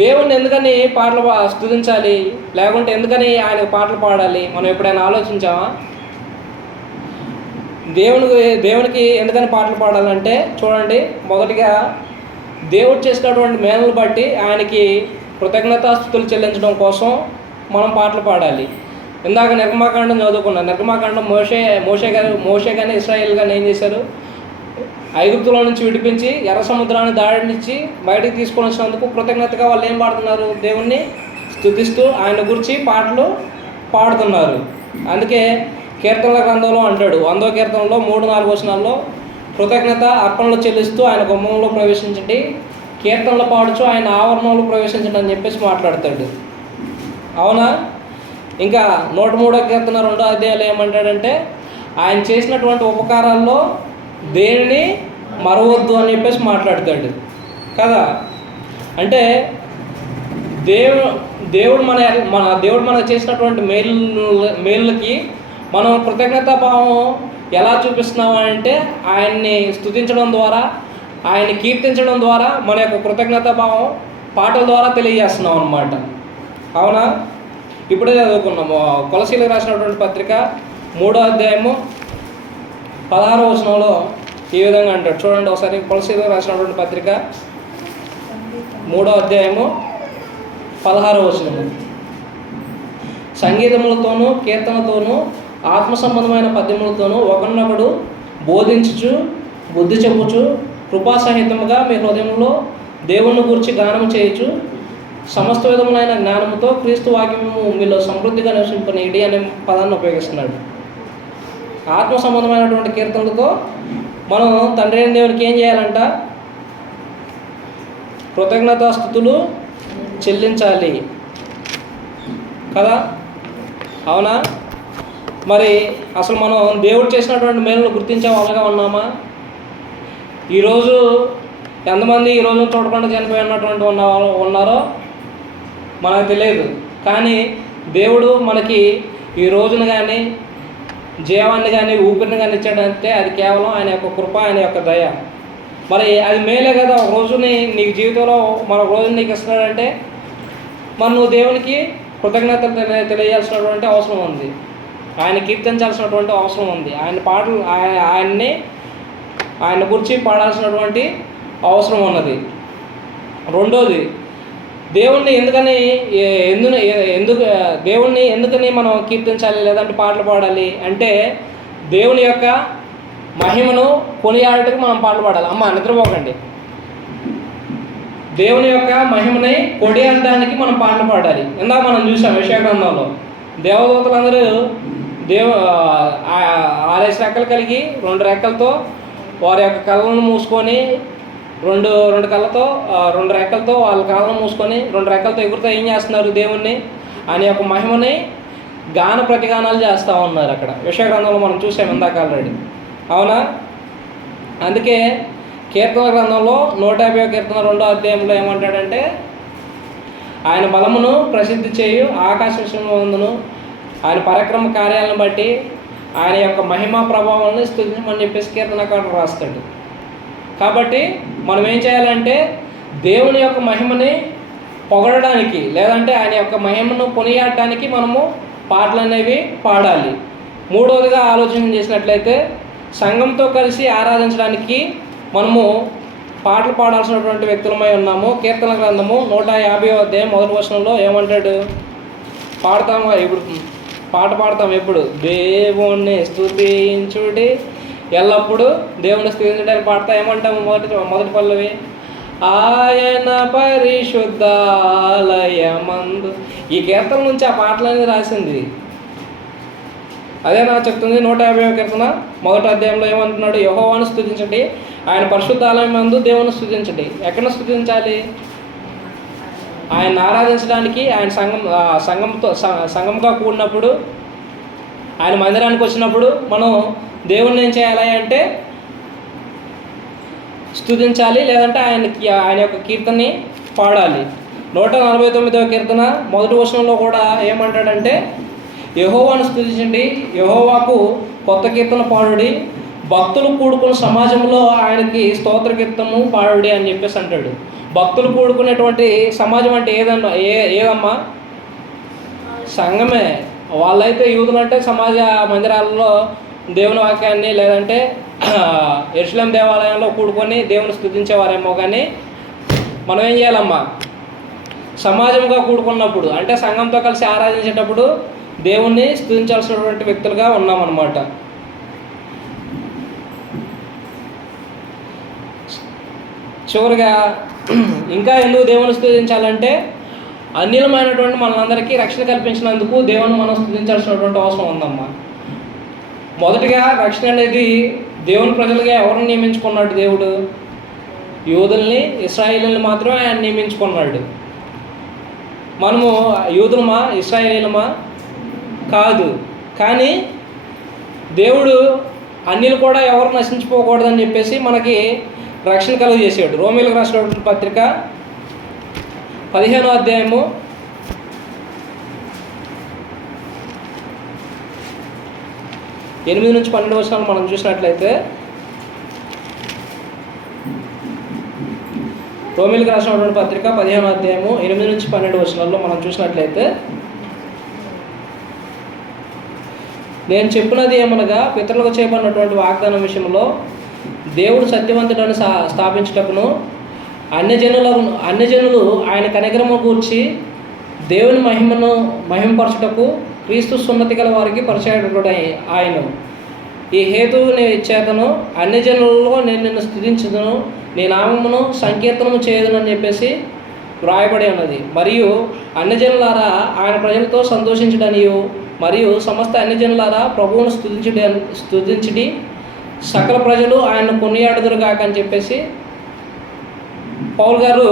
దేవుణ్ణి ఎందుకని పాటలు స్తుతించాలి, లేకుంటే ఎందుకని ఆయనకు పాటలు పాడాలి? మనం ఎప్పుడైనా ఆలోచించామా? దేవునికి ఎందుకని పాటలు పాడాలంటే చూడండి, మొదటిగా దేవుడు చేసినటువంటి మేలును బట్టి ఆయనకి కృతజ్ఞతాస్తుతులు చెల్లించడం కోసం మనం పాటలు పాడాలి. ఇందాక నిర్గమాకాండం చదువుకున్నాం. నిర్గమాకాండం మోషే కానీ ఇశ్రాయేల్ కానీ ఏం చేశారు? ఐగుప్తులో నుంచి విడిపించి ఎర్ర సముద్రాన్ని దాడినిచ్చి బయటికి తీసుకొని వచ్చినందుకు కృతజ్ఞతగా వాళ్ళు ఏం పాడుతున్నారు? దేవుణ్ణి స్తుతిస్తూ ఆయన గురించి పాటలు పాడుతున్నారు. అందుకే కీర్తనల గ్రంథంలో అంటాడు, 100వ కీర్తనలో 3-4 వచనాల్లో కృతజ్ఞత అర్పణలు చెల్లిస్తూ ఆయన గుమ్మంలో ప్రవేశించండి, కీర్తనలు పాడుచు ఆయన ఆవరణంలో ప్రవేశించండి అని చెప్పేసి మాట్లాడతాడు. అవునా? ఇంకా 103వ కీర్తన 2వ అధ్యాయంలో ఏమంటాడంటే ఆయన చేసినటువంటి ఉపకారాల్లో దేనిని మరవద్దు అని చెప్పేసి మాట్లాడతాడు కదా. అంటే దేవుడు మనకు చేసినటువంటి మేలులకి మనం కృతజ్ఞతాభావం ఎలా చూపిస్తున్నాము అంటే ఆయన్ని స్తుతించడం ద్వారా, ఆయన్ని కీర్తించడం ద్వారా మన యొక్క కృతజ్ఞతాభావం పాటల ద్వారా తెలియజేస్తున్నాం అన్నమాట. అవునా? ఇప్పుడే చదువుకున్నాము కొలసీలకు రాసినటువంటి పత్రిక 3వ అధ్యాయము 16వ వచనంలో ఈ విధంగా అంటాడు. చూడండి ఒకసారి, కొలసీలకు రాసినటువంటి పత్రిక 3వ అధ్యాయము 16వ వచనము. సంగీతములతోనూ కీర్తనతోనూ ఆత్మ సంబంధమైన పద్యములతోనూ ఒకరినొకడు బోధించుచు బుద్ధి చెప్పుచు కృపాసహితముగా మీ హృదయంలో దేవుని గురించి గానము చేయొచ్చు, సమస్త విధములైన జ్ఞానముతో క్రీస్తు వాక్యము మీలో సమృద్ధిగా నివసింపనీడి అనే పదాన్ని ఉపయోగిస్తున్నాడు. ఆత్మ సంబంధమైనటువంటి కీర్తనలతో మనం తండ్రి అయిన దేవునికి ఏం చేయాలంట? కృతజ్ఞతాస్తుతులు చెల్లించాలి కదా. అవునా? మరి అసలు మనం దేవుడు చేసినటువంటి మేలును గుర్తించే వాళ్ళగా ఉన్నామా? ఈరోజు ఎంతమంది ఈరోజు చూడకుండా చనిపోయినటువంటి ఉన్నారో మనకు తెలియదు. కానీ దేవుడు మనకి ఈ రోజును కానీ జీవాన్ని కానీ ఊపిరిని కానీ ఇచ్చాడంటే అది కేవలం ఆయన యొక్క కృప, ఆయన యొక్క దయ. మరి అది మేలే కదా. ఒక రోజుని నీకు జీవితంలో మరొక రోజుని నీకు ఇస్తున్నాడంటే మరి నువ్వు దేవునికి కృతజ్ఞతలు తెలియజేయాల్సినటువంటి అవసరం ఉంది, ఆయన కీర్తించాల్సినటువంటి అవసరం ఉంది, ఆయన పాటలు ఆయన గురించి పాడాల్సినటువంటి అవసరం ఉన్నది. రెండోది, దేవుణ్ణి ఎందుకని మనం కీర్తించాలి లేదంటే పాటలు పాడాలి అంటే దేవుని యొక్క మహిమను కొనియాడటానికి మనం పాటలు పాడాలి. అమ్మ నిద్రపోకండి. దేవుని యొక్క మహిమని కొనియాడటానికి మనం పాటలు పాడాలి. ఇందాక మనం చూసాం యెషయా గ్రంథంలో దేవదూతలందరూ 6 రెక్కలు కలిగి 2 రెక్కలతో వారి యొక్క కళ్ళను మూసుకొని రెండు రెక్కలతో వాళ్ళ కాళ్ళను మూసుకొని 2 రెక్కలతో ఎగురుతో ఏం చేస్తున్నారు? దేవుణ్ణి, ఆయన యొక్క మహిమని గాన ప్రతిగానాలు చేస్తూ ఉన్నారు. అక్కడ యెషయా గ్రంథంలో మనం చూసాం ఇందాక ఆల్రెడీ. అవునా? అందుకే కీర్తన గ్రంథంలో 150వ కీర్తన 2వ అధ్యాయంలో ఏమంటాడంటే ఆయన బలమును ప్రసిద్ధి చేయు ఆకాశ విషయమును ఆయన పరాక్రమ కార్యాలను బట్టి ఆయన యొక్క మహిమా ప్రభావాలను స్తుతించమని చెప్పేసి కీర్తనకారుడు రాస్తాడు. కాబట్టి మనం ఏం చేయాలంటే దేవుని యొక్క మహిమని పొగడడానికి లేదంటే ఆయన యొక్క మహిమను కొనియాడటానికి మనము పాటలు అనేవి పాడాలి. మూడవదిగా ఆలోచన చేసినట్లయితే సంఘంతో కలిసి ఆరాధించడానికి మనము పాటలు పాడాల్సినటువంటి వ్యక్తులమై ఉన్నాము. కీర్తన గ్రంథము 150వ అధ్యాయం 1వ వచనంలో ఏమంటాడు? పాట పాడతాం ఎప్పుడు? దేవుణ్ణి స్తుతించుడి, ఎల్లప్పుడూ దేవుని స్తుతించడానికి పాడతా. ఏమంటాము? మొదటి పల్లవి, ఆయన పరిశుద్ధాలయమందు. ఈ కీర్తన నుంచి ఆ పాటలనేది రాసింది. అదే నాకు చెప్తుంది 150వ కీర్తన 1వ అధ్యాయంలో ఏమంటున్నాడు? యెహోవాను స్తుతించండి, ఆయన పరిశుద్ధాలయమందు దేవుని స్తుతించండి. ఎక్కడ స్తుతించాలి? ఆయన ఆరాధించడానికి ఆయన సంఘంగా కూడినప్పుడు, ఆయన మందిరానికి వచ్చినప్పుడు మనం దేవుణ్ణి ఏం చేయాలి అంటే స్తుతించాలి, లేదంటే ఆయన యొక్క కీర్తనని పాడాలి. 149వ కీర్తన 1వ వచనంలో కూడా ఏమంటాడంటే యెహోవాను స్తుతించండి, యెహోవాకు కొత్త కీర్తన పాడుడి, భక్తులు కూడుకున్న సమాజంలో ఆయనకి స్తోత్ర కీర్తనము పాడుడి అని చెప్పేసి అంటాడు. భక్తులు కూడుకునేటువంటి సమాజం అంటే ఏదమ్మా? సంఘమే. వాళ్ళైతే యూదులు అంటే సమాజ మందిరాలలో దేవుని వాక్యాన్ని లేదంటే యెరూషలేము దేవాలయంలో కూడుకొని దేవుని స్తుతించేవారేమో. కానీ మనం ఏం చేయాలమ్మా? సమాజంగా కూడుకున్నప్పుడు అంటే సంఘంతో కలిసి ఆరాధించేటప్పుడు దేవుణ్ణి స్తుతించాల్సినటువంటి వ్యక్తులుగా ఉన్నామన్నమాట. చివరిగా ఇంకా ఎందుకు దేవుని స్తుతించాలంటే అన్యులమైనటువంటి మనందరికీ రక్షణ కల్పించినందుకు దేవుని మనం స్తుతించాల్సినటువంటి అవసరం ఉందమ్మా. మొదటిగా రక్షణ అనేది దేవుని ప్రజలుగా ఎవరిని నియమించుకున్నాడు? దేవుడు యూదుల్ని, ఇశ్రాయేలీయుల్ని మాత్రమే ఆయన నియమించుకున్నాడు. మనము యూదులమా, ఇశ్రాయేలీయులమా? కాదు. కానీ దేవుడు అన్యులు కూడా ఎవరు నశించిపోకూడదని చెప్పేసి మనకి రక్షణ కలుగజేసాడు. రోమీయులకు రాసిన పత్రిక 15వ అధ్యాయము 8 నుంచి 12 వచనాలు మనం చూసినట్లయితే, రోమీయులకు రాసినటువంటి పత్రిక 15వ అధ్యాయము 8 నుంచి 12 వచనాల్లో మనం చూసినట్లయితే, నేను చెప్పినది ఏమనగా, పితరులకు చేయబడినటువంటి వాగ్దానం విషయంలో దేవుడు సత్యవంతుడని స్థాపించుటకును, అన్యజనులు ఆయన కనికరము గూర్చి దేవుని మహిమపరచుటకు క్రీస్తు సున్నతి గల వారికి పరిచయుడు ఆయన. ఈ హేతువుని చేతను అన్యజనులలో నేను నిన్ను స్తుతించుదును, నీ నామమును సంకీర్తనము చేయదును అని చెప్పేసి వ్రాయబడి ఉన్నది. మరియు అన్యజనులారా ఆయన ప్రజలతో సంతోషించడనియు, మరియు సమస్త అన్యజనులారా ప్రభువును స్తుతించుడి, సకల ప్రజలు ఆయన్ను కొనియాడుదురు కాక అని చెప్పేసి పౌలు గారు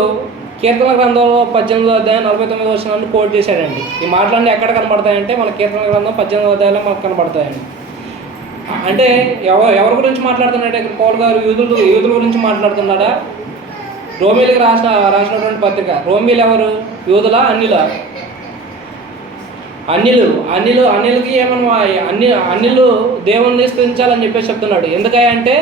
కీర్తన గ్రంథంలో 18వ అధ్యాయం 49వ వచనాన్ని కోట్ చేశాడండి. ఈ మాటలన్నీ ఎక్కడ కనబడతాయంటే మన కీర్తన గ్రంథం 18వ అధ్యాయంలో మనకు కనబడతాయండి. అంటే ఎవరి గురించి మాట్లాడుతున్నాడే పౌలు గారు? యూదుల గురించి మాట్లాడుతున్నాడా? రోమీయులకు రాసినటువంటి పత్రిక. రోమీయులు ఎవరు? యూదులా, అన్యులా? అన్యులకి ఏమన్నా అన్యులు దేవుణ్ణి స్తుతించాలని చెప్పేసి చెప్తున్నాడు. ఎందుకంటే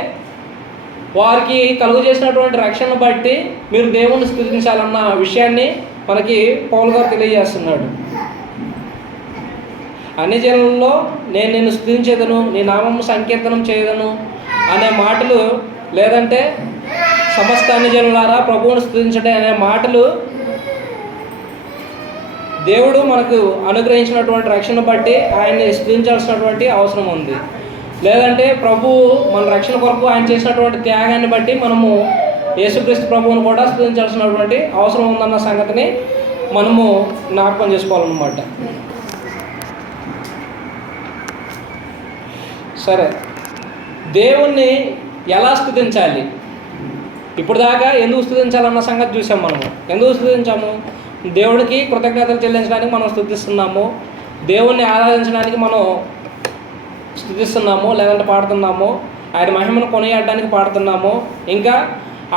వారికి కలుగు చేసినటువంటి రక్షణను బట్టి మీరు దేవుణ్ణి స్తుతించాలన్న విషయాన్ని మనకి పౌలు గారు తెలియజేస్తున్నాడు. అన్ని జనులలో నేను నిన్ను స్తుతించేదను, నీ నామము సంకీర్తనం చేయదను అనే మాటలు, లేదంటే సమస్త అన్ని జనులారా ప్రభువును స్తుతించడం అనే మాటలు దేవుడు మనకు అనుగ్రహించినటువంటి రక్షణ బట్టి ఆయన్ని స్తుతించాల్సినటువంటి అవసరం ఉంది. లేదంటే ప్రభువు మన రక్షణ కొరకు ఆయన చేసినటువంటి త్యాగాన్ని బట్టి మనము యేసుక్రీస్తు ప్రభువును కూడా స్తుతించాల్సినటువంటి అవసరం ఉందన్న సంగతిని మనము జ్ఞాపకం చేసుకోవాలన్నమాట. సరే, దేవుణ్ణి ఎలా స్తుతించాలి? ఇప్పుడు దాకా ఎందుకు స్తుతించాలన్న సంగతి చూసాం. మనము ఎందుకు స్తుతించాము? దేవుడికి కృతజ్ఞతలు చెల్లించడానికి మనం స్తుతిస్తున్నాము, దేవుణ్ణి ఆరాధించడానికి మనం స్తుతిస్తున్నాము, లేదంటే పాడుతున్నాము, ఆయన మహిమను కొనియాడడానికి పాడుతున్నాము, ఇంకా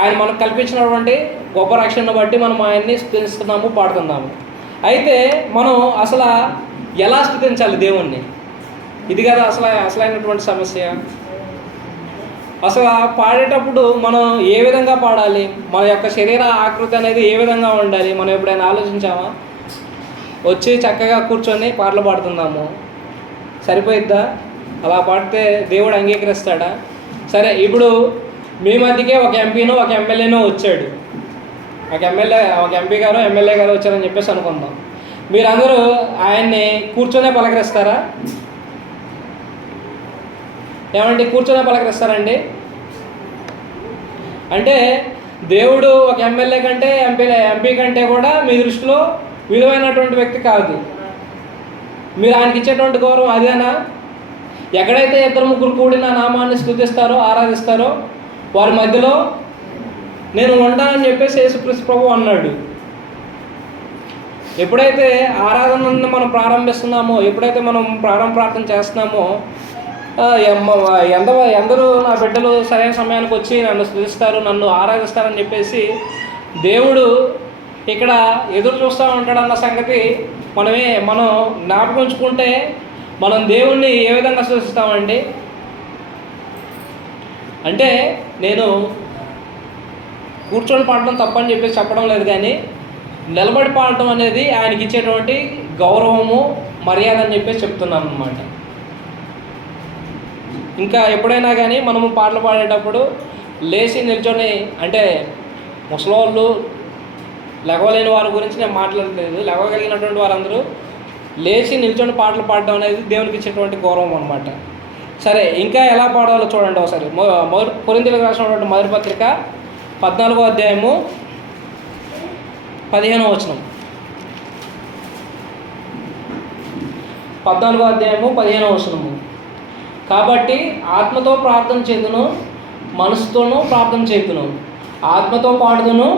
ఆయన మనకు కల్పించినటువంటి గొప్ప రక్షణను బట్టి మనం ఆయన్ని స్తుతిస్తున్నాము, పాడుతున్నాము. అయితే మనం అసలు ఎలా స్తుతించాలి దేవుణ్ణి? ఇది కదా అసలైనటువంటి సమస్య. అసలు పాడేటప్పుడు మనం ఏ విధంగా పాడాలి? మన యొక్క శరీర ఆకృతి అనేది ఏ విధంగా ఉండాలి? మనం ఎప్పుడైనా ఆలోచించామా? వచ్చి చక్కగా కూర్చొని పాటలు పాడుతున్నాము, సరిపోయిద్దా? అలా పాడితే దేవుడు అంగీకరిస్తాడా? సరే, ఇప్పుడు మీ మధ్యకే ఒక ఎంపీనో ఒక ఎమ్మెల్యేనో వచ్చాడు. ఒక ఎంపీ గారు ఎమ్మెల్యే గారు వచ్చారని చెప్పేసి అనుకుందాం. మీరందరూ ఆయన్ని కూర్చొనే పలకరిస్తారా? ఏమంటే కూర్చొనే పలకరిస్తారండి? అంటే దేవుడు ఒక ఎమ్మెల్యే కంటే ఎంపీ కంటే కూడా మీ దృష్టిలో విలువైనటువంటి వ్యక్తి కాదు. మీరు ఆయనకి ఇచ్చేటువంటి గౌరవం అదేనా? ఎక్కడైతే 2-3 కూడి నా నామాన్ని స్తుతిస్తారో, ఆరాధిస్తారో వారి మధ్యలో నేను ఉంటానని చెప్పేసి యేసుక్రీస్తు ప్రభువు అన్నాడు. ఎప్పుడైతే ఆరాధనను మనం ప్రారంభిస్తున్నామో, ఎప్పుడైతే మనం ప్రార్థన చేస్తున్నామో, ఎందరూ నా బిడ్డలు సరైన సమయానికి వచ్చి నన్ను స్తుతిస్తారు, నన్ను ఆరాధిస్తారని చెప్పేసి దేవుడు ఇక్కడ ఎదురు చూస్తూ ఉంటాడన్న సంగతి మనం జ్ఞాపకంచుకుంటే మనం దేవుణ్ణి ఏ విధంగా స్తుతిస్తామండి? అంటే నేను కూర్చొని పాడటం తప్పని చెప్పేసి చెప్పడం లేదు, కానీ నిలబడి పాడటం అనేది ఆయనకి ఇచ్చేటువంటి గౌరవము, మర్యాద అని చెప్పేసి చెప్తున్నాను అన్నమాట. ఇంకా ఎప్పుడైనా కానీ మనము పాటలు పాడేటప్పుడు లేచి నిల్చొని, అంటే ముసలోళ్ళు లెగవలేని వారి గురించి నేను మాట్లాడలేదు, లెగవగలిగినటువంటి వారందరూ లేచి నిల్చొని పాటలు పాడడం అనేది దేవునికి ఇచ్చేటువంటి గౌరవం అనమాట. సరే, ఇంకా ఎలా పాడాలో చూడండి ఒకసారి. కొరింథీయులకు రాసినటువంటి మొదటి పత్రిక 14వ అధ్యాయము 15వ వచనం. 14వ అధ్యాయము 15వ వచనము. కాబట్టి ఆత్మతో ప్రార్థన చేతును, మనసుతోనూ ప్రార్థన చేతును, ఆత్మతో పాడుదును,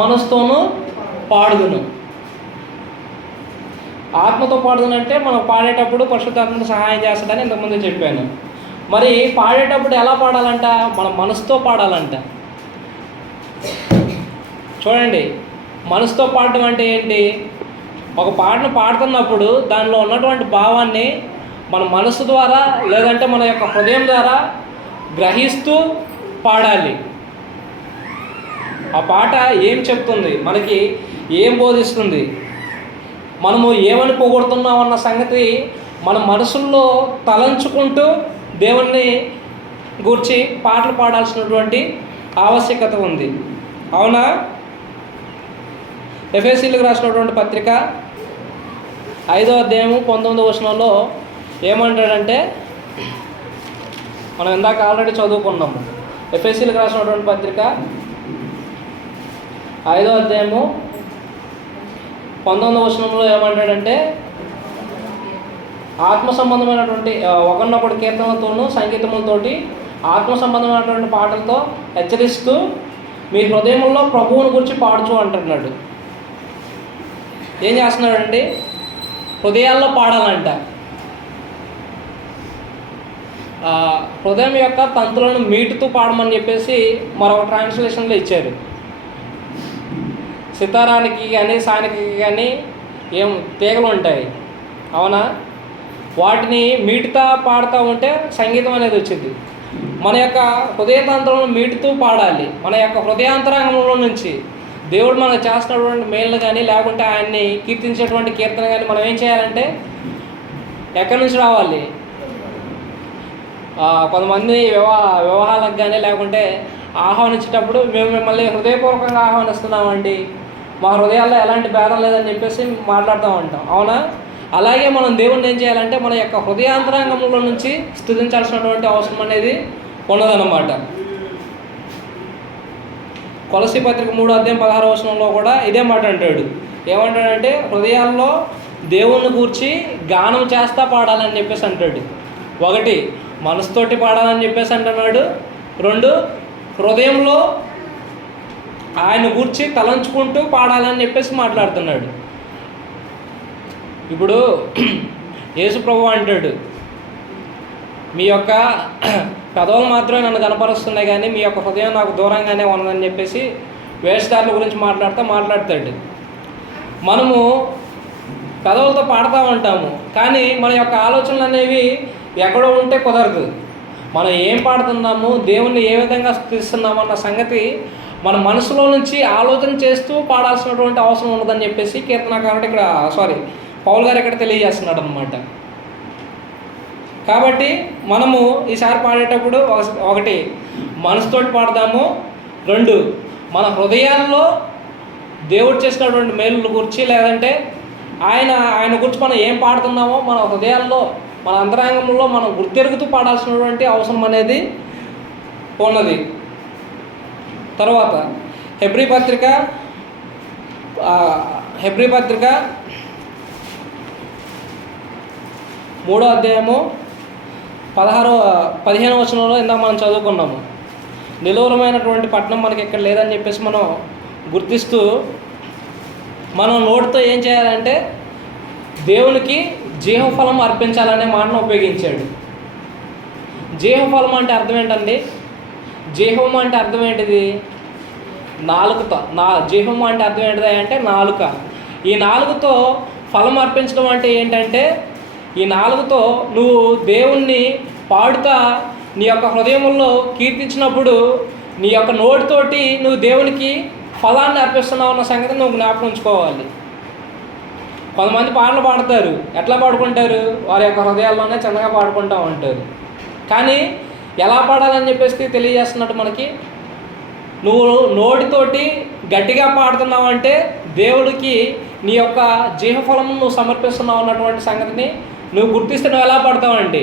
మనసుతోనూ పాడుదును. ఆత్మతో పాడుదును అంటే మనం పాడేటప్పుడు పరిశుద్ధాత్మ సహాయం చేస్తాడని ఇంతకుముందు చెప్పాను. మరి పాడేటప్పుడు ఎలా పాడాలంట? మన మనసుతో పాడాలంట. చూడండి, మనసుతో పాడటం అంటే ఏంటి? ఒక పాటను పాడుతున్నప్పుడు దానిలో ఉన్నటువంటి భావాన్ని మన మనసు ద్వారా లేదంటే మన యొక్క హృదయం ద్వారా గ్రహిస్తూ పాడాలి. ఆ పాట ఏం చెప్తుంది, మనకి ఏం బోధిస్తుంది, మనము ఏమని పొగుడుతున్నాం అన్న సంగతి మన మనసుల్లో తలంచుకుంటూ దేవుణ్ణి గూర్చి పాటలు పాడాల్సినటువంటి ఆవశ్యకత ఉంది. అవునా? ఎఫెసీయులకు రాసినటువంటి పత్రిక 5వ అధ్యాయము 19వ వచనంలో ఏమంటాడంటే, మనం ఇందాక ఆల్రెడీ చదువుకున్నాము. ఎఫెసీయులకు రాసినటువంటి పత్రిక 5వ అధ్యాయము 19వ వచనంలో ఏమంటాడంటే, ఆత్మ సంబంధమైనటువంటి ఒకరినొకటి కీర్తనలతోనూ సంగీతములతోటి ఆత్మ సంబంధమైనటువంటి పాటలతో హెచ్చరిస్తూ మీ హృదయంలో ప్రభువుని గురించి పాడుచు అంటున్నాడు. ఏం చేస్తున్నాడండి? హృదయాల్లో పాడాలంట. హృదయం యొక్క తంతులను మీటుతూ పాడమని చెప్పేసి మరొక ట్రాన్స్లేషన్లో ఇచ్చారు. సితారానికి కానీ సానికి కానీ ఏం తీగలు ఉంటాయి, అవునా? వాటిని మీటుతా పాడుతూ ఉంటే సంగీతం అనేది వచ్చింది. మన యొక్క హృదయతంత్రాలను మీటుతూ పాడాలి. మన యొక్క హృదయాంతరంగంలో నుంచి దేవుడు మనకు చేస్తున్నటువంటి మేళ్ళు కానీ లేకుంటే ఆయన్ని కీర్తించేటువంటి కీర్తన కానీ మనం ఏం చేయాలంటే ఎక్కడి నుంచి రావాలి? కొంతమంది వివాహాలకు కానీ లేకుంటే ఆహ్వానించేటప్పుడు మేము మిమ్మల్ని హృదయపూర్వకంగా ఆహ్వానిస్తున్నామండి, మా హృదయాల్లో ఎలాంటి భేదం లేదని చెప్పేసి మాట్లాడుతూ ఉంటాం, అవునా? అలాగే మనం దేవుణ్ణి ఏం చేయాలంటే మన యొక్క హృదయాంతరంగంలో నుంచి స్తుతించాల్సినటువంటి అవసరం అనేది ఉన్నదన్నమాట. కొలసీ పత్రిక 3వ అధ్యాయం 16వ వచనంలో కూడా ఇదే మాట అంటాడు. ఏమంటాడంటే, హృదయాల్లో దేవుణ్ణి గూర్చి గానం చేస్తా పాడాలని చెప్పేసి అంటాడు. 1 మనసుతోటి పాడాలని చెప్పేసి అంటున్నాడు. 2 హృదయంలో ఆయన గూర్చి తలంచుకుంటూ పాడాలని చెప్పేసి మాట్లాడుతున్నాడు. ఇప్పుడు యేసు ప్రభువు అంటాడు, మీ యొక్క పెదవులు మాత్రమే నన్ను కనపరుస్తున్నాయి కానీ మీ యొక్క హృదయం నాకు దూరంగానే ఉన్నదని చెప్పేసి వేషధారుల గురించి మాట్లాడతాడు. మనము పెదవులతో పాడుతూ ఉంటాము, కానీ మన యొక్క ఆలోచనలు అనేవి ఎక్కడో ఉంటే కుదరదు. మనం ఏం పాడుతున్నాము, దేవుణ్ణి ఏ విధంగా స్తుతిస్తున్నాము అన్న సంగతి మన మనసులో నుంచి ఆలోచన చేస్తూ పాడాల్సినటువంటి అవసరం ఉన్నదని చెప్పేసి కీర్తనకారుడు ఇక్కడ పౌలు గారు ఇక్కడ తెలియజేస్తున్నాడు అన్నమాట. కాబట్టి మనము ఈసారి పాడేటప్పుడు 1 మనసుతోటి పాడదాము, 2 మన హృదయాల్లో దేవుడు చేసినటువంటి మేలుల గురించి లేదంటే ఆయన గురించి మనం ఏం పాడుతున్నామో మన హృదయాల్లో మన అంతరంగంలో మనం గుర్తెరుగుతూ పాడాల్సినటువంటి అవసరం అనేది ఉన్నది. తర్వాత హెబ్రీ పత్రిక 3వ అధ్యాయము 15వ వచనంలో ఇందాక మనం చదువుకున్నాము. నిలువరమైనటువంటి పట్టణం మనకి ఇక్కడ లేదని చెప్పేసి మనం గుర్తిస్తూ మనం నోటితో ఏం చేయాలంటే దేవునికి జీవఫలం అర్పించాలనే మాటను ఉపయోగించాడు. జీవఫలం అంటే అర్థం ఏంటండి? జీవం అంటే అర్థం ఏంటిది? నాలుకతో. జీవం అంటే అర్థం ఏంటిది అంటే నాలుక. ఈ నాలుగుతో ఫలం అర్పించడం అంటే ఏంటంటే, ఈ నాలుగుతో నువ్వు దేవుణ్ణి పాడుతా నీ యొక్క హృదయంలో కీర్తించినప్పుడు నీ యొక్క నోటితోటి నువ్వు దేవునికి ఫలాన్ని అర్పిస్తున్నావు అన్న సంగతి నువ్వు జ్ఞాపకం ఉంచుకోవాలి. కొంతమంది పాటలు పాడతారు, ఎట్లా పాడుకుంటారు? వారి యొక్క హృదయాల్లోనే చిన్నగా పాడుకుంటూ ఉంటారు. కానీ ఎలా పాడాలని చెప్పేసి తెలియజేస్తున్నట్టు మనకి, నువ్వు నోటితోటి గట్టిగా పాడుతున్నావు అంటే దేవుడికి నీ యొక్క జీవఫలం నువ్వు సమర్పిస్తున్నావు అన్నటువంటి సంగతిని నువ్వు గుర్తిస్తే నువ్వు ఎలా పాడతావండి?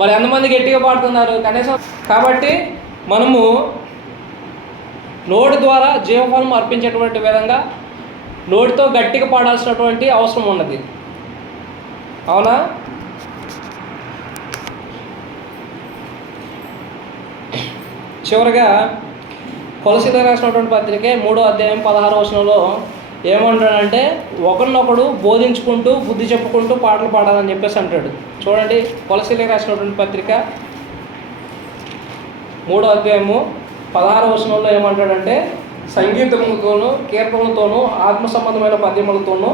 మరి ఎంతమంది గట్టిగా పాడుతున్నారు కనీసం? కాబట్టి మనము నోటి ద్వారా జీవఫలం అర్పించేటువంటి విధంగా నోటితో గట్టిగా పాడాల్సినటువంటి అవసరం ఉన్నది, అవునా? చివరిగా కొలసీలకు రాసినటువంటి పత్రిక 3వ అధ్యాయం 16వ వచనంలో ఏమంటాడంటే ఒకరినొకడు బోధించుకుంటూ బుద్ధి చెప్పుకుంటూ పాటలు పాడాలని చెప్పేసి అంటాడు. చూడండి, కొలసీలకు రాసినటువంటి పత్రిక 3వ అధ్యాయము 16వ వచనంలో ఏమంటాడంటే సంగీతములతోనూ కీర్తనలతోనూ ఆత్మ సంబంధమైన పద్యములతోనూ